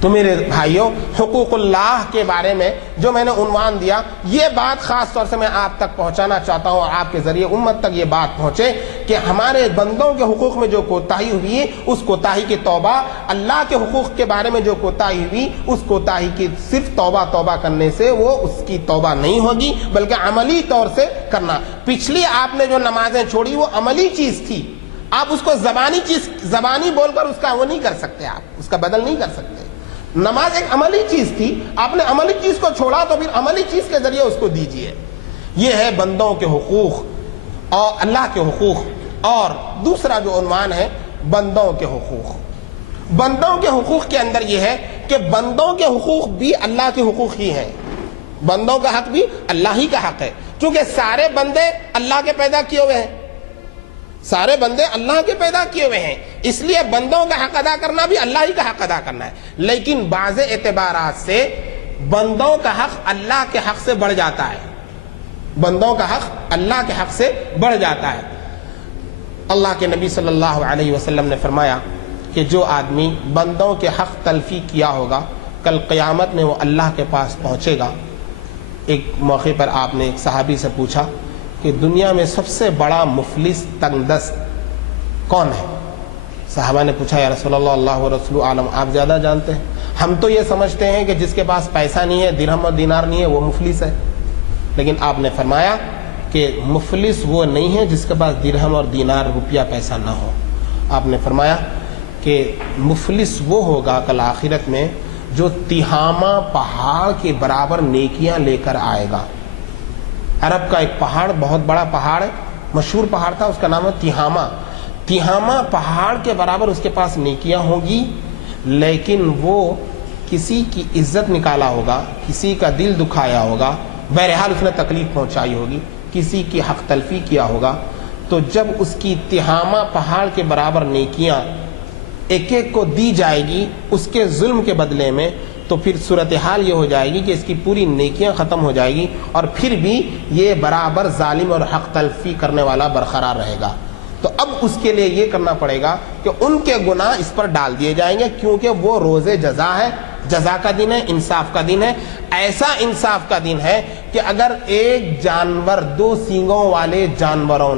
تو میرے بھائیوں، حقوق اللہ کے بارے میں جو میں نے عنوان دیا، یہ بات خاص طور سے میں آپ تک پہنچانا چاہتا ہوں اور آپ کے ذریعے امت تک یہ بات پہنچے کہ ہمارے بندوں کے حقوق میں جو کوتاہی ہوئی اس کوتاہی کی توبہ، اللہ کے حقوق کے بارے میں جو کوتاہی ہوئی اس کوتاہی کی صرف توبہ کرنے سے وہ اس کی توبہ نہیں ہوگی بلکہ عملی طور سے کرنا. پچھلی آپ نے جو نمازیں چھوڑی وہ عملی چیز تھی، آپ اس کو زبانی بول کر اس کا وہ نہیں کر سکتے، آپ اس کا بدل نہیں کر سکتے. نماز ایک عملی چیز تھی، آپ نے عملی چیز کو چھوڑا تو پھر عملی چیز کے ذریعے اس کو دیجئے. یہ ہے بندوں کے حقوق اور اللہ کے حقوق. اور دوسرا جو عنوان ہے بندوں کے حقوق. بندوں کے حقوق کے اندر یہ ہے کہ بندوں کے حقوق بھی اللہ کے حقوق ہی ہیں، بندوں کا حق بھی اللہ ہی کا حق ہے. چونکہ سارے بندے اللہ کے پیدا کیے ہوئے ہیں، سارے بندے اللہ کے پیدا کیے ہوئے ہیں، اس لیے بندوں کا حق ادا کرنا بھی اللہ ہی کا حق ادا کرنا ہے. لیکن بعض اعتبارات سے بندوں کا حق اللہ کے حق سے بڑھ جاتا ہے، بندوں کا حق اللہ کے حق سے بڑھ جاتا ہے. اللہ کے نبی صلی اللہ علیہ وسلم نے فرمایا کہ جو آدمی بندوں کے حق تلفی کیا ہوگا کل قیامت میں وہ اللہ کے پاس پہنچے گا. ایک موقع پر آپ نے ایک صحابی سے پوچھا کہ دنیا میں سب سے بڑا مفلس تنگ دست کون ہے؟ صحابہ نے پوچھا یا رسول اللہ، اللہ و رسول عالم، آپ زیادہ جانتے ہیں. ہم تو یہ سمجھتے ہیں کہ جس کے پاس پیسہ نہیں ہے، درہم اور دینار نہیں ہے، وہ مفلس ہے. لیکن آپ نے فرمایا کہ مفلس وہ نہیں ہے جس کے پاس درہم اور دینار روپیہ پیسہ نہ ہو. آپ نے فرمایا کہ مفلس وہ ہوگا کل آخرت میں جو تہامہ پہاڑ کے برابر نیکیاں لے کر آئے گا. عرب کا ایک پہاڑ، بہت بڑا پہاڑ ہے، مشہور پہاڑ تھا، اس کا نام ہے تہامہ. تہامہ پہاڑ کے برابر اس کے پاس نیکیاں ہوں گی، لیکن وہ کسی کی عزت نکالا ہوگا، کسی کا دل دکھایا ہوگا، بہرحال اس نے تکلیف پہنچائی ہوگی، کسی کی حق تلفی کیا ہوگا. تو جب اس کی تہامہ پہاڑ کے برابر نیکیاں ایک ایک کو دی جائے گی اس کے ظلم کے بدلے میں، تو پھر صورتحال یہ ہو جائے گی کہ اس کی پوری نیکیاں ختم ہو جائے گی اور پھر بھی یہ برابر ظالم اور حق تلفی کرنے والا برقرار رہے گا. تو اب اس کے لیے یہ کرنا پڑے گا کہ ان کے گناہ اس پر ڈال دیے جائیں گے، کیونکہ وہ روز جزا ہے، جزا کا دن ہے، انصاف کا دن ہے. ایسا انصاف کا دن ہے کہ اگر ایک جانور، 2 سینگوں والے جانوروں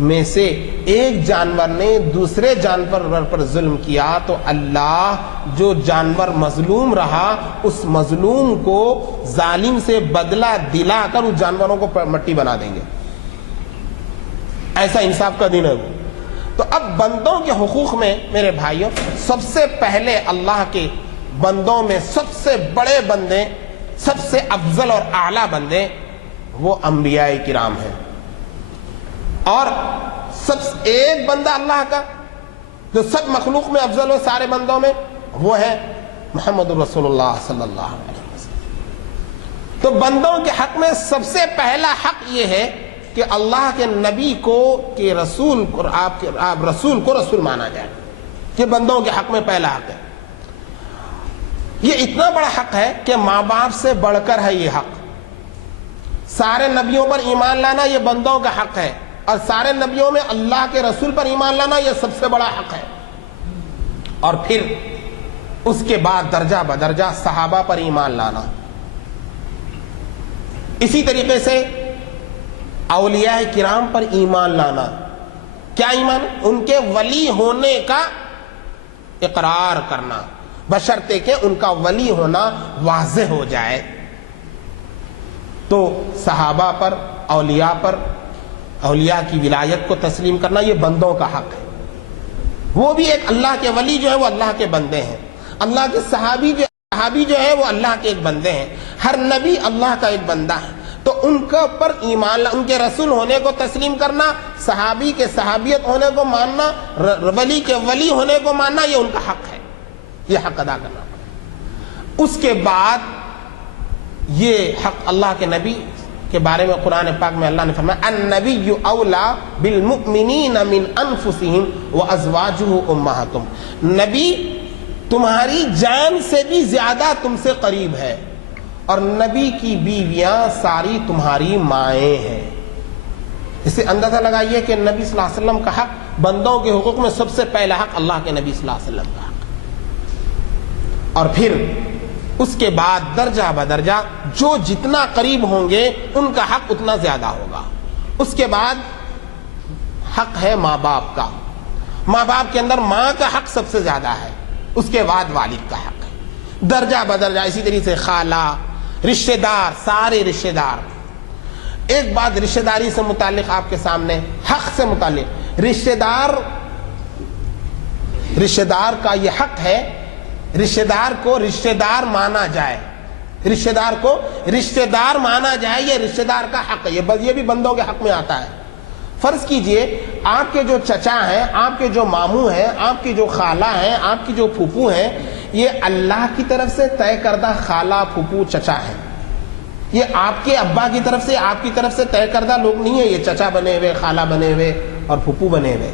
میں سے ایک جانور نے دوسرے جانور پر ظلم کیا تو اللہ جو جانور مظلوم رہا اس مظلوم کو ظالم سے بدلہ دلا کر اس جانوروں کو مٹی بنا دیں گے. ایسا انصاف کا دن ہے وہ. تو اب بندوں کے حقوق میں میرے بھائیوں سب سے پہلے اللہ کے بندوں میں سب سے بڑے بندے، سب سے افضل اور اعلیٰ بندے وہ انبیاء کرام ہیں. اور ایک بندہ اللہ کا جو سب مخلوق میں افضل ہو سارے بندوں میں، وہ ہے محمد رسول اللہ صلی اللہ علیہ وسلم. تو بندوں کے حق میں سب سے پہلا حق یہ ہے کہ اللہ کے نبی کو کہ رسول کو، آپ رسول کو رسول مانا جائے. یہ بندوں کے حق میں پہلا حق ہے. یہ اتنا بڑا حق ہے کہ ماں باپ سے بڑھ کر ہے یہ حق. سارے نبیوں پر ایمان لانا یہ بندوں کا حق ہے، اور سارے نبیوں میں اللہ کے رسول پر ایمان لانا یہ سب سے بڑا حق ہے. اور پھر اس کے بعد درجہ بدرجہ صحابہ پر ایمان لانا. اسی طریقے سے اولیاء کرام پر ایمان لانا. کیا ایمان؟ ان کے ولی ہونے کا اقرار کرنا. بشرطے کہ ان کا ولی ہونا واضح ہو جائے۔ تو صحابہ پر، اولیاء کی ولایت کو تسلیم کرنا یہ بندوں کا حق ہے۔ وہ بھی ایک اللہ کے ولی جو ہے وہ اللہ کے بندے ہیں، اللہ کے صحابی جو ہے وہ اللہ کے ایک بندے ہیں، ہر نبی اللہ کا ایک بندہ ہے۔ تو ان کے پر ایمان، ان کے رسول ہونے کو تسلیم کرنا، صحابی کے صحابیت ہونے کو ماننا، ولی کے ولی ہونے کو ماننا، یہ ان کا حق ہے، یہ حق ادا کرنا پڑے۔ اس کے بعد یہ حق اللہ کے نبی کے بارے میں قرآن پاک میں اللہ نے فرمایا النبی اولا بالمؤمنین من انفسہم وازواجہ امہاتہم، نبی تمہاری جان سے بھی زیادہ تم سے قریب ہے، اور نبی کی بیویاں ساری تمہاری مائیں ہیں۔ اسے اندازہ لگائیے کہ نبی صلی اللہ علیہ وسلم کا حق، بندوں کے حقوق میں سب سے پہلا حق اللہ کے نبی صلی اللہ علیہ وسلم کا حق، اور پھر اس کے بعد درجہ بدرجہ جو جتنا قریب ہوں گے ان کا حق اتنا زیادہ ہوگا۔ اس کے بعد حق ہے ماں باپ کا، ماں باپ کے اندر ماں کا حق سب سے زیادہ ہے، اس کے بعد والد کا حق ہے، درجہ بدرجہ اسی طریقے سے خالہ، رشتہ دار، سارے رشتہ دار۔ ایک بات رشتہ داری سے متعلق آپ کے سامنے، حق سے متعلق، رشتہ دار کا یہ حق ہے، رشتہ دار کو رشتہ دار مانا جائے، رشتہ دار کو رشتہ دار مانا جائے، یہ رشتہ دار کا حق ہے، یہ بھی بندوں کے حق میں آتا ہے۔ فرض کیجئے آپ کے جو چچا ہیں، آپ کے جو ماموں ہیں، آپ کی جو خالہ ہیں، آپ کی جو پھوپھو ہیں، یہ اللہ کی طرف سے طے کردہ خالہ، پھوپھو، چچا ہیں، یہ آپ کے ابا کی طرف سے، آپ کی طرف سے طے کردہ لوگ نہیں ہیں، یہ چچا بنے ہوئے، خالہ بنے ہوئے اور پھوپھو بنے ہوئے،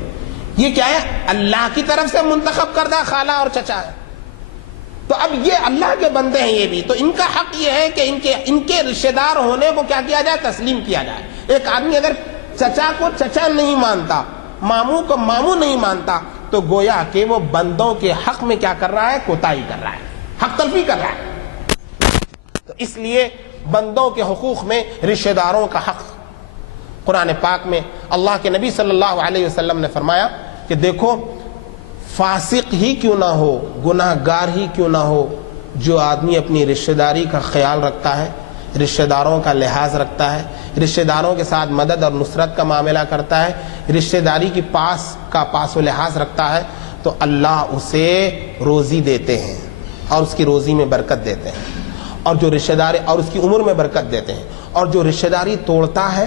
یہ کیا ہے؟ اللہ کی طرف سے منتخب کردہ خالہ اور چچا ہے۔ تو اب یہ اللہ کے بندے ہیں، یہ بھی، تو ان کا حق یہ ہے کہ ان کے رشتہ دار ہونے کو کیا کیا جائے؟ تسلیم کیا جائے۔ ایک آدمی اگر چچا کو چچا نہیں مانتا، ماموں کو ماموں نہیں مانتا، تو گویا کہ وہ بندوں کے حق میں کیا کر رہا ہے؟ کوتاہی کر رہا ہے، حق تلفی کر رہا ہے۔ تو اس لیے بندوں کے حقوق میں رشتہ داروں کا حق، قرآن پاک میں اللہ کے نبی صلی اللہ علیہ وسلم نے فرمایا کہ دیکھو، فاسق ہی کیوں نہ ہو، گناہ گار ہی کیوں نہ ہو، جو آدمی اپنی رشتہ داری کا خیال رکھتا ہے، رشتہ داروں کا لحاظ رکھتا ہے، رشتہ داروں کے ساتھ مدد اور نصرت کا معاملہ کرتا ہے، رشتہ داری کی پاس و لحاظ رکھتا ہے، تو اللہ اسے روزی دیتے ہیں اور اس کی روزی میں برکت دیتے ہیں، اور جو رشتہ داری، اور اس کی عمر میں برکت دیتے ہیں، اور جو رشتہ داری توڑتا ہے،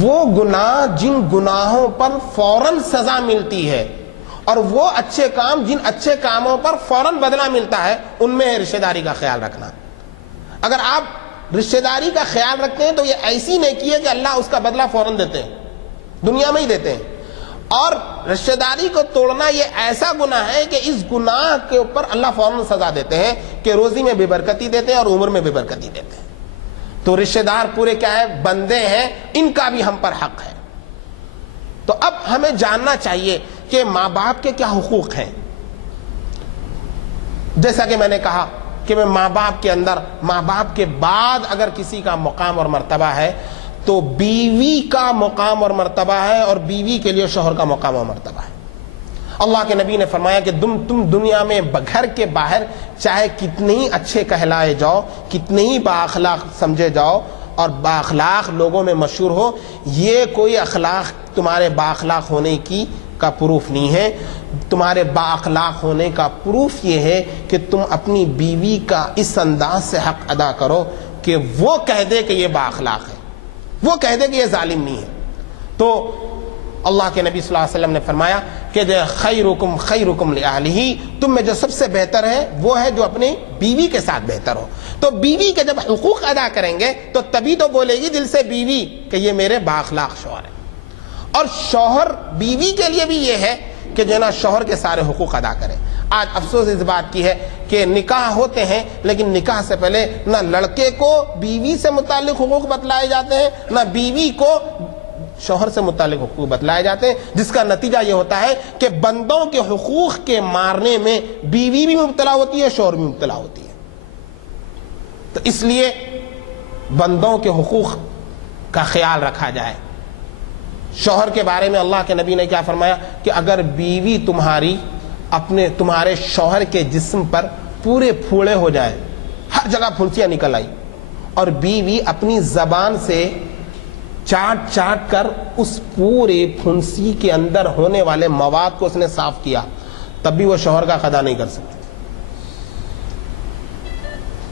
وہ گناہ، جن گناہوں پر فوراً سزا ملتی ہے، اور وہ اچھے کام، جن اچھے کاموں پر فوراً بدلہ ملتا ہے، ان میں ہے رشتہ داری کا خیال رکھنا۔ اگر آپ رشتہ داری کا خیال رکھتے ہیں تو یہ ایسی نیکی ہے کہ اللہ اس کا بدلہ فوراً دیتے ہیں، دنیا میں ہی دیتے ہیں، اور رشتہ داری کو توڑنا یہ ایسا گناہ ہے کہ اس گناہ کے اوپر اللہ فوراً سزا دیتے ہیں کہ روزی میں بے برکتی دیتے ہیں اور عمر میں بے برکتی دیتے ہیں۔ تو رشتہ دار پورے کیا ہے؟ بندے ہیں، ان کا بھی ہم پر حق ہے۔ تو اب ہمیں جاننا چاہیے کہ ماں باپ کے کیا حقوق ہیں۔ جیسا کہ میں نے کہا کہ ماں باپ کے اندر، ماں باپ کے بعد اگر کسی کا مقام اور مرتبہ ہے تو بیوی کا مقام اور مرتبہ ہے، اور بیوی کے لیے شوہر کا مقام اور مرتبہ ہے۔ اللہ کے نبی نے فرمایا کہ تم دنیا میں گھر کے باہر چاہے کتنے ہی اچھے کہلائے جاؤ، کتنے ہی بااخلاق سمجھے جاؤ اور بااخلاق لوگوں میں مشہور ہو، یہ کوئی اخلاق تمہارے بااخلاق ہونے کا پروف نہیں ہے۔ تمہارے بااخلاق ہونے کا پروف یہ ہے کہ تم اپنی بیوی کا اس انداز سے حق ادا کرو کہ وہ کہہ دے کہ یہ بااخلاق ہے، وہ کہہ دے کہ یہ ظالم نہیں ہے۔ تو اللہ کے نبی صلی اللہ علیہ وسلم نے فرمایا کہ خیرکم خیرکم لأہلہ، تم میں جو سب سے بہتر ہے وہ ہے جو اپنی بیوی کے ساتھ بہتر ہو۔ تو بیوی کے جب حقوق ادا کریں گے تو تبھی تو بولے گی دل سے بیوی کہ یہ میرے بااخلاق شوہر ہے۔ اور شوہر بیوی کے لیے بھی یہ ہے کہ جو نا شوہر کے سارے حقوق ادا کرے۔ آج افسوس اس بات کی ہے کہ نکاح ہوتے ہیں لیکن نکاح سے پہلے نہ لڑکے کو بیوی سے متعلق حقوق بتلائے جاتے ہیں، نہ بیوی کو شوہر سے متعلق حقوق بتلائے جاتے ہیں، جس کا نتیجہ یہ ہوتا ہے کہ بندوں کے حقوق کے مارنے میں بیوی بھی مبتلا ہوتی ہے، شوہر بھی مبتلا ہوتی ہے۔ تو اس لیے بندوں کے حقوق کا خیال رکھا جائے۔ شوہر کے بارے میں اللہ کے نبی نے کیا فرمایا کہ اگر بیوی تمہاری اپنے تمہارے شوہر کے جسم پر پورے پھوڑے ہو جائیں، ہر جگہ پھنسیاں نکل آئی، اور بیوی اپنی زبان سے چاٹ چاٹ کر اس پورے پھنسی کے اندر ہونے والے مواد کو اس نے صاف کیا، تب بھی وہ شوہر کا ادا نہیں کر سکتی۔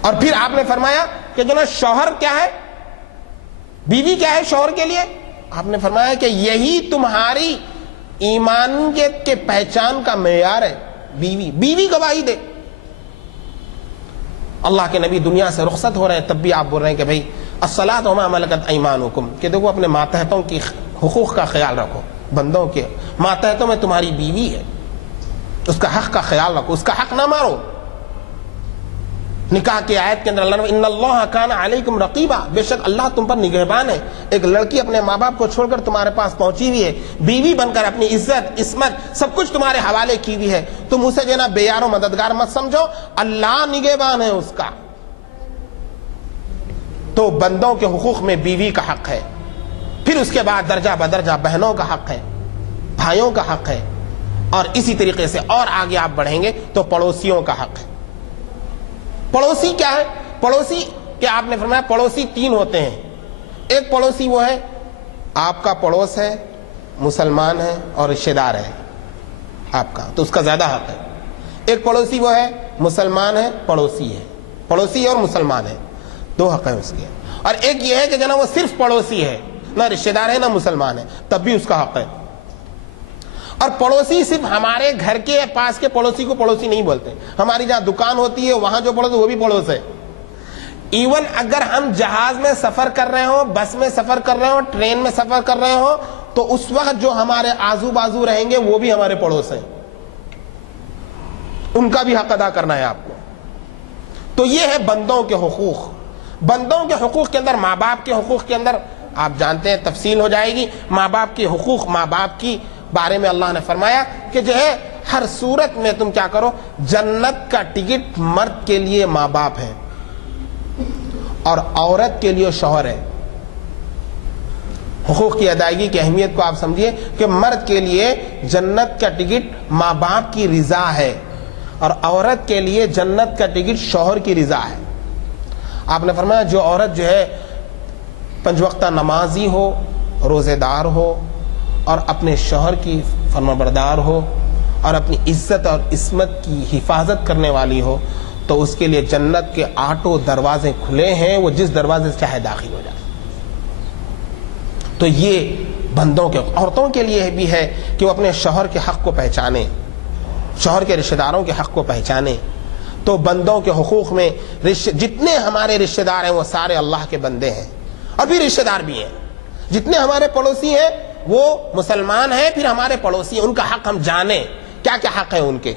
اور پھر آپ نے فرمایا کہ جو نا شوہر کیا ہے، بیوی کیا ہے شوہر کے لیے؟ آپ نے فرمایا کہ یہی تمہاری ایمانیت کے پہچان کا معیار ہے، بیوی گواہی دے۔ اللہ کے نبی دنیا سے رخصت ہو رہے ہیں، تب بھی آپ بول رہے ہیں کہ بھائی الصلاۃ وما ملکت ایمانکم، کہ دیکھو اپنے ماتحتوں کی حقوق کا خیال رکھو، بندوں کے ماتحتوں میں تمہاری بیوی ہے، اس کا حق کا خیال رکھو، اس کا حق نہ مارو۔ نکاح کی آیت کے اندر اللہ نے ان اللہ کان علیکم رقیبا، بے شک اللہ تم پر نگہبان ہے۔ ایک لڑکی اپنے ماں باپ کو چھوڑ کر تمہارے پاس پہنچی ہوئی ہے، بیوی بن کر اپنی عزت عصمت سب کچھ تمہارے حوالے کی ہوئی ہے، تم اسے جو نا بے یار و مددگار مت سمجھو، اللہ نگہبان ہے اس کا۔ تو بندوں کے حقوق میں بیوی کا حق ہے، پھر اس کے بعد درجہ بدرجہ بہنوں کا حق ہے، بھائیوں کا حق ہے، اور اسی طریقے سے اور آگے آپ بڑھیں گے تو پڑوسیوں کا حق ہے۔ پڑوسی کیا ہے؟ پڑوسی کہ آپ نے فرمایا پڑوسی تین ہوتے ہیں۔ ایک پڑوسی وہ ہے آپ کا پڑوس ہے، مسلمان ہے اور رشتہ دار ہے آپ کا، تو اس کا زیادہ حق ہے۔ ایک پڑوسی وہ ہے مسلمان ہے، پڑوسی ہے، پڑوسی اور مسلمان ہے، دو حق ہیں اس کے۔ اور ایک یہ ہے کہ جناب وہ صرف پڑوسی ہے، نہ رشتہ دار ہے نہ مسلمان ہے، تب بھی اس کا حق ہے۔ اور پڑوسی صرف ہمارے گھر کے پاس کے پڑوسی کو پڑوسی نہیں بولتے، ہماری جہاں دکان ہوتی ہے وہاں جو پڑوس وہ بھی پڑوس ہے۔ ایون اگر ہم جہاز میں سفر کر رہے ہوں، بس میں سفر کر رہے ہوں، ٹرین میں سفر کر رہے ہوں، تو اس وقت جو ہمارے آزو بازو رہیں گے وہ بھی ہمارے پڑوس ہیں، ان کا بھی حق ادا کرنا ہے آپ کو۔ تو یہ ہے بندوں کے حقوق۔ بندوں کے حقوق کے اندر ماں باپ کے حقوق کے اندر آپ جانتے ہیں تفصیل ہو جائے گی۔ ماں باپ کے حقوق، ماں باپ کی بارے میں اللہ نے فرمایا کہ جو ہے ہر صورت میں تم کیا کرو، جنت کا ٹکٹ مرد کے لیے ماں باپ ہے اور عورت کے لیے شوہر ہے۔ حقوق کی ادائیگی کی اہمیت کو آپ سمجھیے کہ مرد کے لیے جنت کا ٹکٹ ماں باپ کی رضا ہے اور عورت کے لیے جنت کا ٹکٹ شوہر کی رضا ہے۔ آپ نے فرمایا جو عورت جو ہے 5 وقتہ نمازی ہو، روزے دار ہو اور اپنے شوہر کی فرمانبردار ہو اور اپنی عزت اور عصمت کی حفاظت کرنے والی ہو، تو اس کے لیے جنت کے 8 دروازے کھلے ہیں، وہ جس دروازے سے چاہے داخل ہو جائے۔ تو یہ بندوں کے، عورتوں کے لیے بھی ہے کہ وہ اپنے شوہر کے حق کو پہچانے، شوہر کے رشتہ داروں کے حق کو پہچانے۔ تو بندوں کے حقوق میں جتنے ہمارے رشتہ دار ہیں وہ سارے اللہ کے بندے ہیں، اور بھی رشتہ دار بھی ہیں۔ جتنے ہمارے پڑوسی ہیں وہ مسلمان ہیں، پھر ہمارے پڑوسی ہیں، ان کا حق ہم جانیں کیا کیا حق ہیں ان کے۔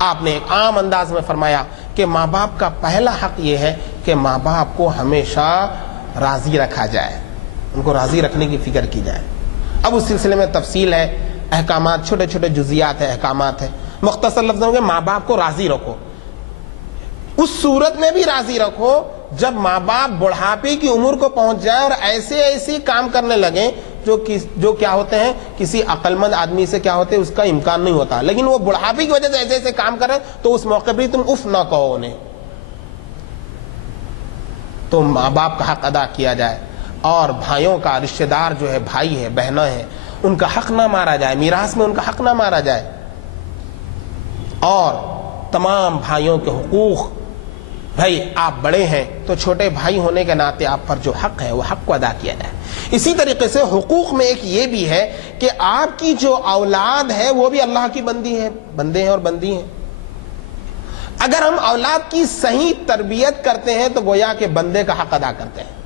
آپ نے ایک عام انداز میں فرمایا کہ ماں باپ کا پہلا حق یہ ہے کہ ماں باپ کو ہمیشہ راضی رکھا جائے، ان کو راضی رکھنے کی فکر کی جائے۔ اب اس سلسلے میں تفصیل ہے، احکامات، چھوٹے چھوٹے جزیات ہیں، احکامات ہیں۔ مختصر لفظوں میں ماں باپ کو راضی رکھو، اس صورت میں بھی راضی رکھو جب ماں باپ بڑھاپے کی عمر کو پہنچ جائیں اور ایسے کام کرنے لگیں جو کیا ہوتے ہیں کسی عقل مند آدمی سے کیا ہوتے ہیں اس کا امکان نہیں ہوتا، لیکن وہ بڑھاپے کی وجہ سے ایسے کام کر رہے ہیں تو اس موقع پر تم اف نہ کہو انہیں۔ تو ماں باپ کا حق ادا کیا جائے، اور بھائیوں کا، رشتہ دار جو ہے بھائی ہے بہنیں ہیں، ان کا حق نہ مارا جائے، میراث میں ان کا حق نہ مارا جائے۔ اور تمام بھائیوں کے حقوق، بھائی آپ بڑے ہیں تو چھوٹے بھائی ہونے کے ناطے آپ پر جو حق ہے وہ حق کو ادا کیا جائے۔ اسی طریقے سے حقوق میں ایک یہ بھی ہے کہ آپ کی جو اولاد ہے وہ بھی اللہ کی بندی ہے، بندے ہیں اور بندی ہیں۔ اگر ہم اولاد کی صحیح تربیت کرتے ہیں تو گویا کہ بندے کا حق ادا کرتے ہیں۔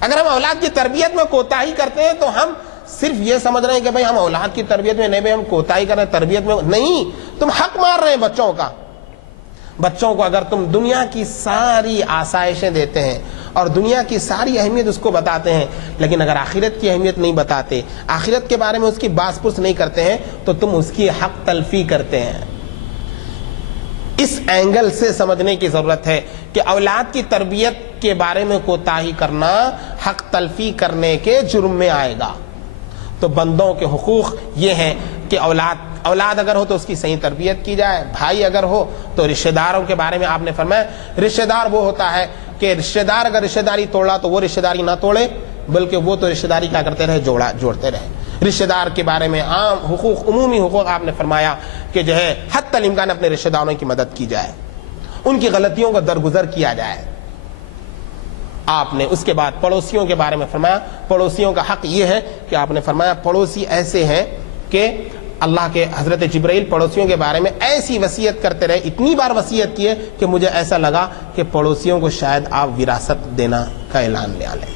اگر ہم اولاد کی تربیت میں کوتاہی کرتے ہیں تو ہم صرف یہ سمجھ رہے ہیں کہ بھائی ہم اولاد کی تربیت میں نہیں، بھائی ہم کوتاہی کر رہے ہیں تربیت میں نہیں، تم حق مار رہے ہیں بچوں کا۔ بچوں کو اگر تم دنیا کی ساری آسائشیں دیتے ہیں اور دنیا کی ساری اہمیت اس کو بتاتے ہیں، لیکن اگر آخرت کی اہمیت نہیں بتاتے، آخرت کے بارے میں اس کی باس پرس نہیں کرتے ہیں، تو تم اس کی حق تلفی کرتے ہیں۔ اس اینگل سے سمجھنے کی ضرورت ہے کہ اولاد کی تربیت کے بارے میں کوتاہی کرنا حق تلفی کرنے کے جرم میں آئے گا۔ تو بندوں کے حقوق یہ ہیں کہ اولاد اولاد اگر ہو تو اس کی صحیح تربیت کی جائے، بھائی اگر ہو تو رشتہ داروں کے بارے میں آپ نے فرمایا رشتہ دار وہ ہوتا ہے کہ رشتہ دار اگر رشتہ داری توڑا تو وہ رشتہ داری نہ توڑے، بلکہ وہ تو رشتہ داری کیا کرتے رہے، جوڑتے رہے۔ رشتہ دار کے بارے میں عام حقوق، عمومی حقوق آپ نے فرمایا کہ جو ہے حتی الامکان اپنے رشتہ داروں کی مدد کی جائے، ان کی غلطیوں کا درگزر کیا جائے۔ آپ نے اس کے بعد پڑوسیوں کے بارے میں فرمایا، پڑوسیوں کا حق یہ ہے کہ آپ نے فرمایا پڑوسی ایسے ہیں کہ اللہ کے حضرت جبرائیل پڑوسیوں کے بارے میں ایسی وصیت کرتے رہے، اتنی بار وصیت کیے کہ مجھے ایسا لگا کہ پڑوسیوں کو شاید آپ وراثت دینا کا اعلان لے لیں،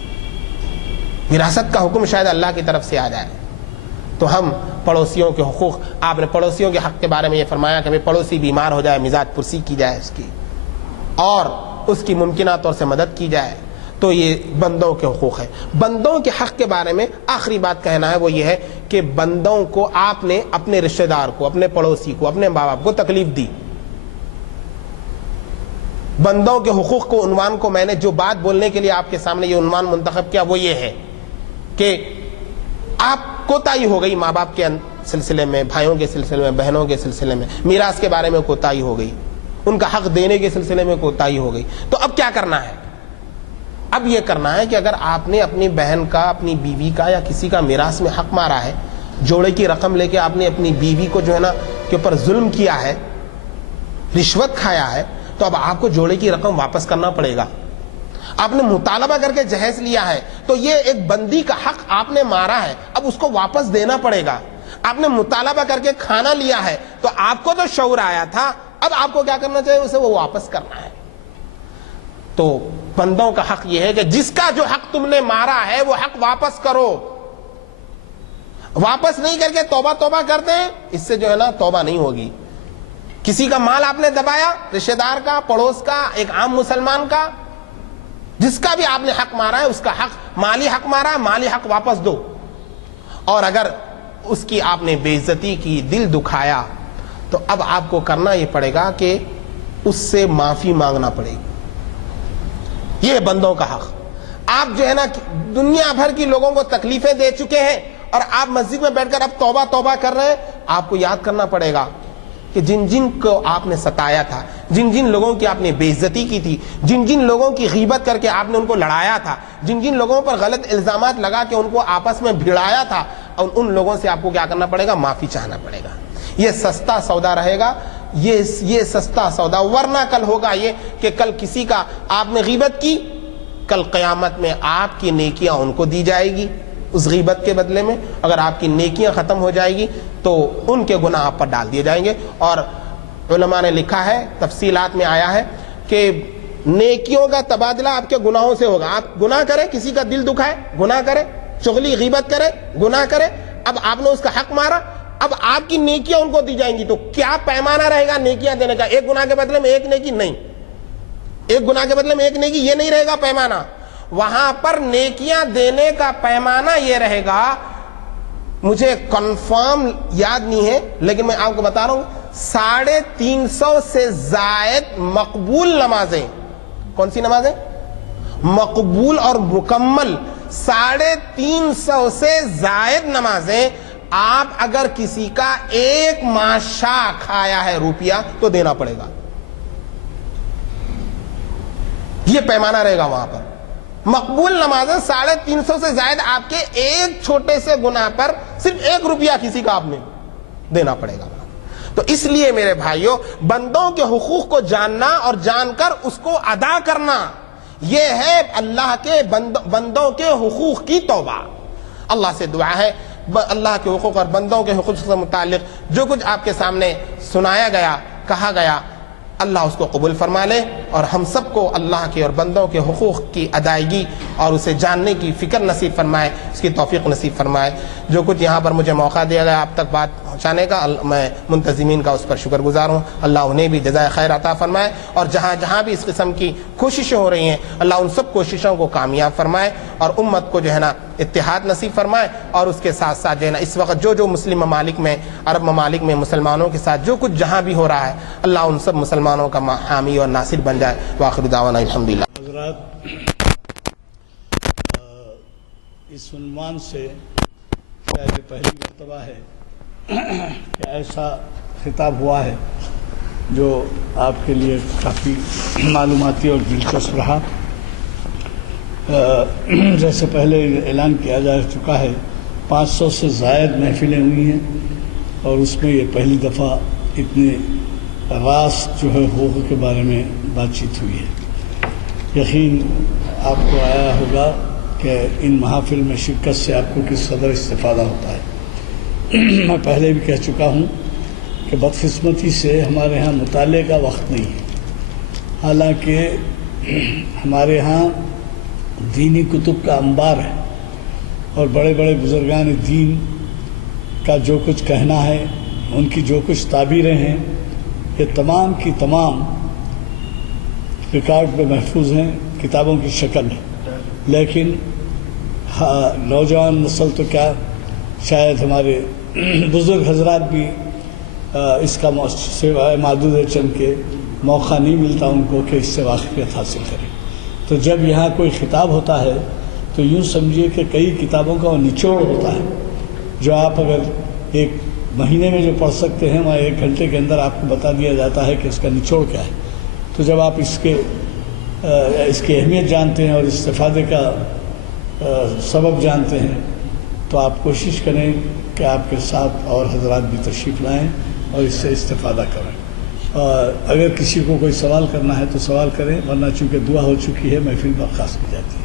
وراثت کا حکم شاید اللہ کی طرف سے آ جائے۔ تو ہم پڑوسیوں کے حقوق، آپ نے پڑوسیوں کے حق کے بارے میں یہ فرمایا کہ پڑوسی بیمار ہو جائے مزاج پرسی کی جائے اس کی، اور اس کی ممکنہ طور سے مدد کی جائے۔ تو یہ بندوں کے حقوق ہے۔ بندوں کے حق کے بارے میں آخری بات کہنا ہے وہ یہ ہے کہ بندوں کو آپ نے اپنے رشتہ دار کو، اپنے پڑوسی کو، اپنے ماں باپ کو تکلیف دی، بندوں کے حقوق کو عنوان کو میں نے جو بات بولنے کے لیے آپ کے سامنے یہ عنوان منتخب کیا وہ یہ ہے کہ آپ کوتاہی ہو گئی ماں باپ کے سلسلے میں، بھائیوں کے سلسلے میں، بہنوں کے سلسلے میں، میراث کے بارے میں کوتاہی ہو گئی، ان کا حق دینے کے سلسلے میں کوتاہی ہو گئی۔ تو اب کیا کرنا ہے؟ اب یہ کرنا ہے کہ اگر آپ نے اپنی بہن کا، اپنی بیوی کا یا کسی کا میراث میں حق مارا ہے، جوڑے کی رقم لے کے آپ نے اپنی بیوی کو جو ہے نا کے اوپر ظلم کیا ہے، رشوت کھایا ہے، تو اب آپ کو جوڑے کی رقم واپس کرنا پڑے گا۔ آپ نے مطالبہ کر کے جہیز لیا ہے تو یہ ایک بندی کا حق آپ نے مارا ہے، اب اس کو واپس دینا پڑے گا۔ آپ نے مطالبہ کر کے کھانا لیا ہے تو آپ کو تو شعور آیا تھا، اب آپ کو کیا کرنا چاہیے، اسے وہ واپس کرنا ہے۔ تو بندوں کا حق یہ ہے کہ جس کا جو حق تم نے مارا ہے وہ حق واپس کرو، واپس نہیں کر کے توبہ کرتے ہیں، اس سے جو ہے نا توبہ نہیں ہوگی۔ کسی کا مال آپ نے دبایا، رشتہ دار کا، پڑوس کا، ایک عام مسلمان کا، جس کا بھی آپ نے حق مارا ہے اس کا حق، مالی حق مارا ہے، مالی حق واپس دو۔ اور اگر اس کی آپ نے بے عزتی کی، دل دکھایا، تو اب آپ کو کرنا یہ پڑے گا کہ اس سے معافی مانگنا پڑے گی۔ یہ بندوں کا حق۔ آپ جو ہے نا دنیا بھر کی لوگوں کو تکلیفیں دے چکے ہیں اور آپ مسجد میں بیٹھ کر اب توبہ کر رہے ہیں، آپ کو یاد کرنا پڑے گا کہ جن جن کو آپ نے ستایا تھا، جن جن لوگوں کی آپ نے بے عزتی کی تھی، جن جن لوگوں کی غیبت کر کے آپ نے ان کو لڑایا تھا، جن جن لوگوں پر غلط الزامات لگا کے ان کو آپس میں بھڑایا تھا، اور ان لوگوں سے آپ کو کیا کرنا پڑے گا، معافی چاہنا پڑے گا۔ یہ سستا سودا رہے گا، یہ سستا سودا، ورنہ کل ہوگا یہ کہ کل کسی کا آپ نے غیبت کی، کل قیامت میں آپ کی نیکیاں ان کو دی جائے گی اس غیبت کے بدلے میں۔ اگر آپ کی نیکیاں ختم ہو جائے گی تو ان کے گناہ آپ پر ڈال دیے جائیں گے۔ اور علماء نے لکھا ہے، تفصیلات میں آیا ہے کہ نیکیوں کا تبادلہ آپ کے گناہوں سے ہوگا۔ آپ گناہ کریں، کسی کا دل دکھائے، گناہ کرے، چغلی غیبت کرے، گناہ کرے، اب آپ نے اس کا حق مارا، اب آپ کی نیکیاں ان کو دی جائیں گی۔ تو کیا پیمانہ رہے گا نیکیاں دینے کا؟ ایک گناہ کے بدلے میں ایک نیکی نہیں، ایک گناہ کے بدلے میں ایک نیکی، یہ نہیں رہے گا پیمانہ۔ وہاں پر نیکیاں دینے کا پیمانہ یہ رہے گا، مجھے کنفرم یاد نہیں ہے لیکن میں آپ کو بتا رہا ہوں، 350 سے زائد مقبول نمازیں۔ کون سی نمازیں؟ مقبول اور مکمل 350 سے زائد نمازیں آپ اگر کسی کا ایک ماشا کھایا ہے روپیہ تو دینا پڑے گا۔ یہ پیمانہ رہے گا وہاں پر۔ مقبول نمازیں 350 سے زائد آپ کے ایک چھوٹے سے گناہ پر صرف 1 روپیہ کسی کا آپ نے دینا پڑے گا۔ تو اس لیے میرے بھائیوں، بندوں کے حقوق کو جاننا اور جان کر اس کو ادا کرنا، یہ ہے اللہ کے بندوں کے حقوق کی توبہ۔ اللہ سے دعا ہے اللہ کے حقوق اور بندوں کے حقوق سے متعلق جو کچھ آپ کے سامنے سنایا گیا، کہا گیا، اللہ اس کو قبول فرما لے اور ہم سب کو اللہ کے اور بندوں کے حقوق کی ادائیگی اور اسے جاننے کی فکر نصیب فرمائے، اس کی توفیق نصیب فرمائے۔ جو کچھ یہاں پر مجھے موقع دیا گیا آپ تک بات پہنچانے کا، میں منتظمین کا اس پر شکر گزار ہوں۔ اللہ انہیں بھی جزائے خیر عطا فرمائے، اور جہاں جہاں بھی اس قسم کی کوششیں ہو رہی ہیں اللہ ان سب کوششوں کو کامیاب فرمائے اور امت کو جو ہے نا اتحاد نصیب فرمائے۔ اور اس کے ساتھ ساتھ جو ہے نا اس وقت جو مسلم ممالک میں، عرب ممالک میں مسلمانوں کے ساتھ جو کچھ جہاں بھی ہو رہا ہے، اللہ ان سب مسلمانوں کا حامی اور ناصر بن جائے۔ وآخر دعوانا الحمدللہ۔ حضرات، اس عنوان سے شاید پہلی مرتبہ ہے کہ ایسا خطاب ہوا ہے جو آپ کے لیے کافی معلوماتی اور دلچسپ رہا۔ جیسے پہلے اعلان کیا جا چکا ہے 500 سے زائد محفلیں ہوئی ہیں اور اس میں یہ پہلی دفعہ اتنے راز جو ہے حقوق کے بارے میں بات چیت ہوئی ہے۔ یقین آپ کو آیا ہوگا کہ ان محافل میں شرکت سے آپ کو کس قدر استفادہ ہوتا ہے۔ میں پہلے بھی کہہ چکا ہوں کہ بدقسمتی سے ہمارے ہاں مطالعے کا وقت نہیں ہے، حالانکہ ہمارے ہاں دینی کتب کا انبار ہے اور بڑے بڑے بزرگان دین کا جو کچھ کہنا ہے، ان کی جو کچھ تعبیریں ہیں، یہ تمام کی تمام ریکارڈ پہ محفوظ ہیں، کتابوں کی شکل ہے۔ لیکن نوجوان نسل تو کیا، شاید ہمارے بزرگ حضرات بھی اس کا سوائے معدود چند کے موقع نہیں ملتا ان کو کہ اس سے واقفیت حاصل کریں۔ تو جب یہاں کوئی خطاب ہوتا ہے تو یوں سمجھیے کہ کئی کتابوں کا وہ نچوڑ ہوتا ہے جو آپ اگر ایک مہینے میں جو پڑھ سکتے ہیں وہاں 1 گھنٹے کے اندر آپ کو بتا دیا جاتا ہے کہ اس کا نچوڑ کیا ہے۔ تو جب آپ اس کی اہمیت جانتے ہیں اور استفادے کا سبب جانتے ہیں تو آپ کوشش کریں کہ آپ کے ساتھ اور حضرات بھی تشریف لائیں اور اس سے استفادہ کریں۔ اگر کسی کو کوئی سوال کرنا ہے تو سوال کریں، ورنہ چونکہ دعا ہو چکی ہے محفل برخاست کی جاتی ہے۔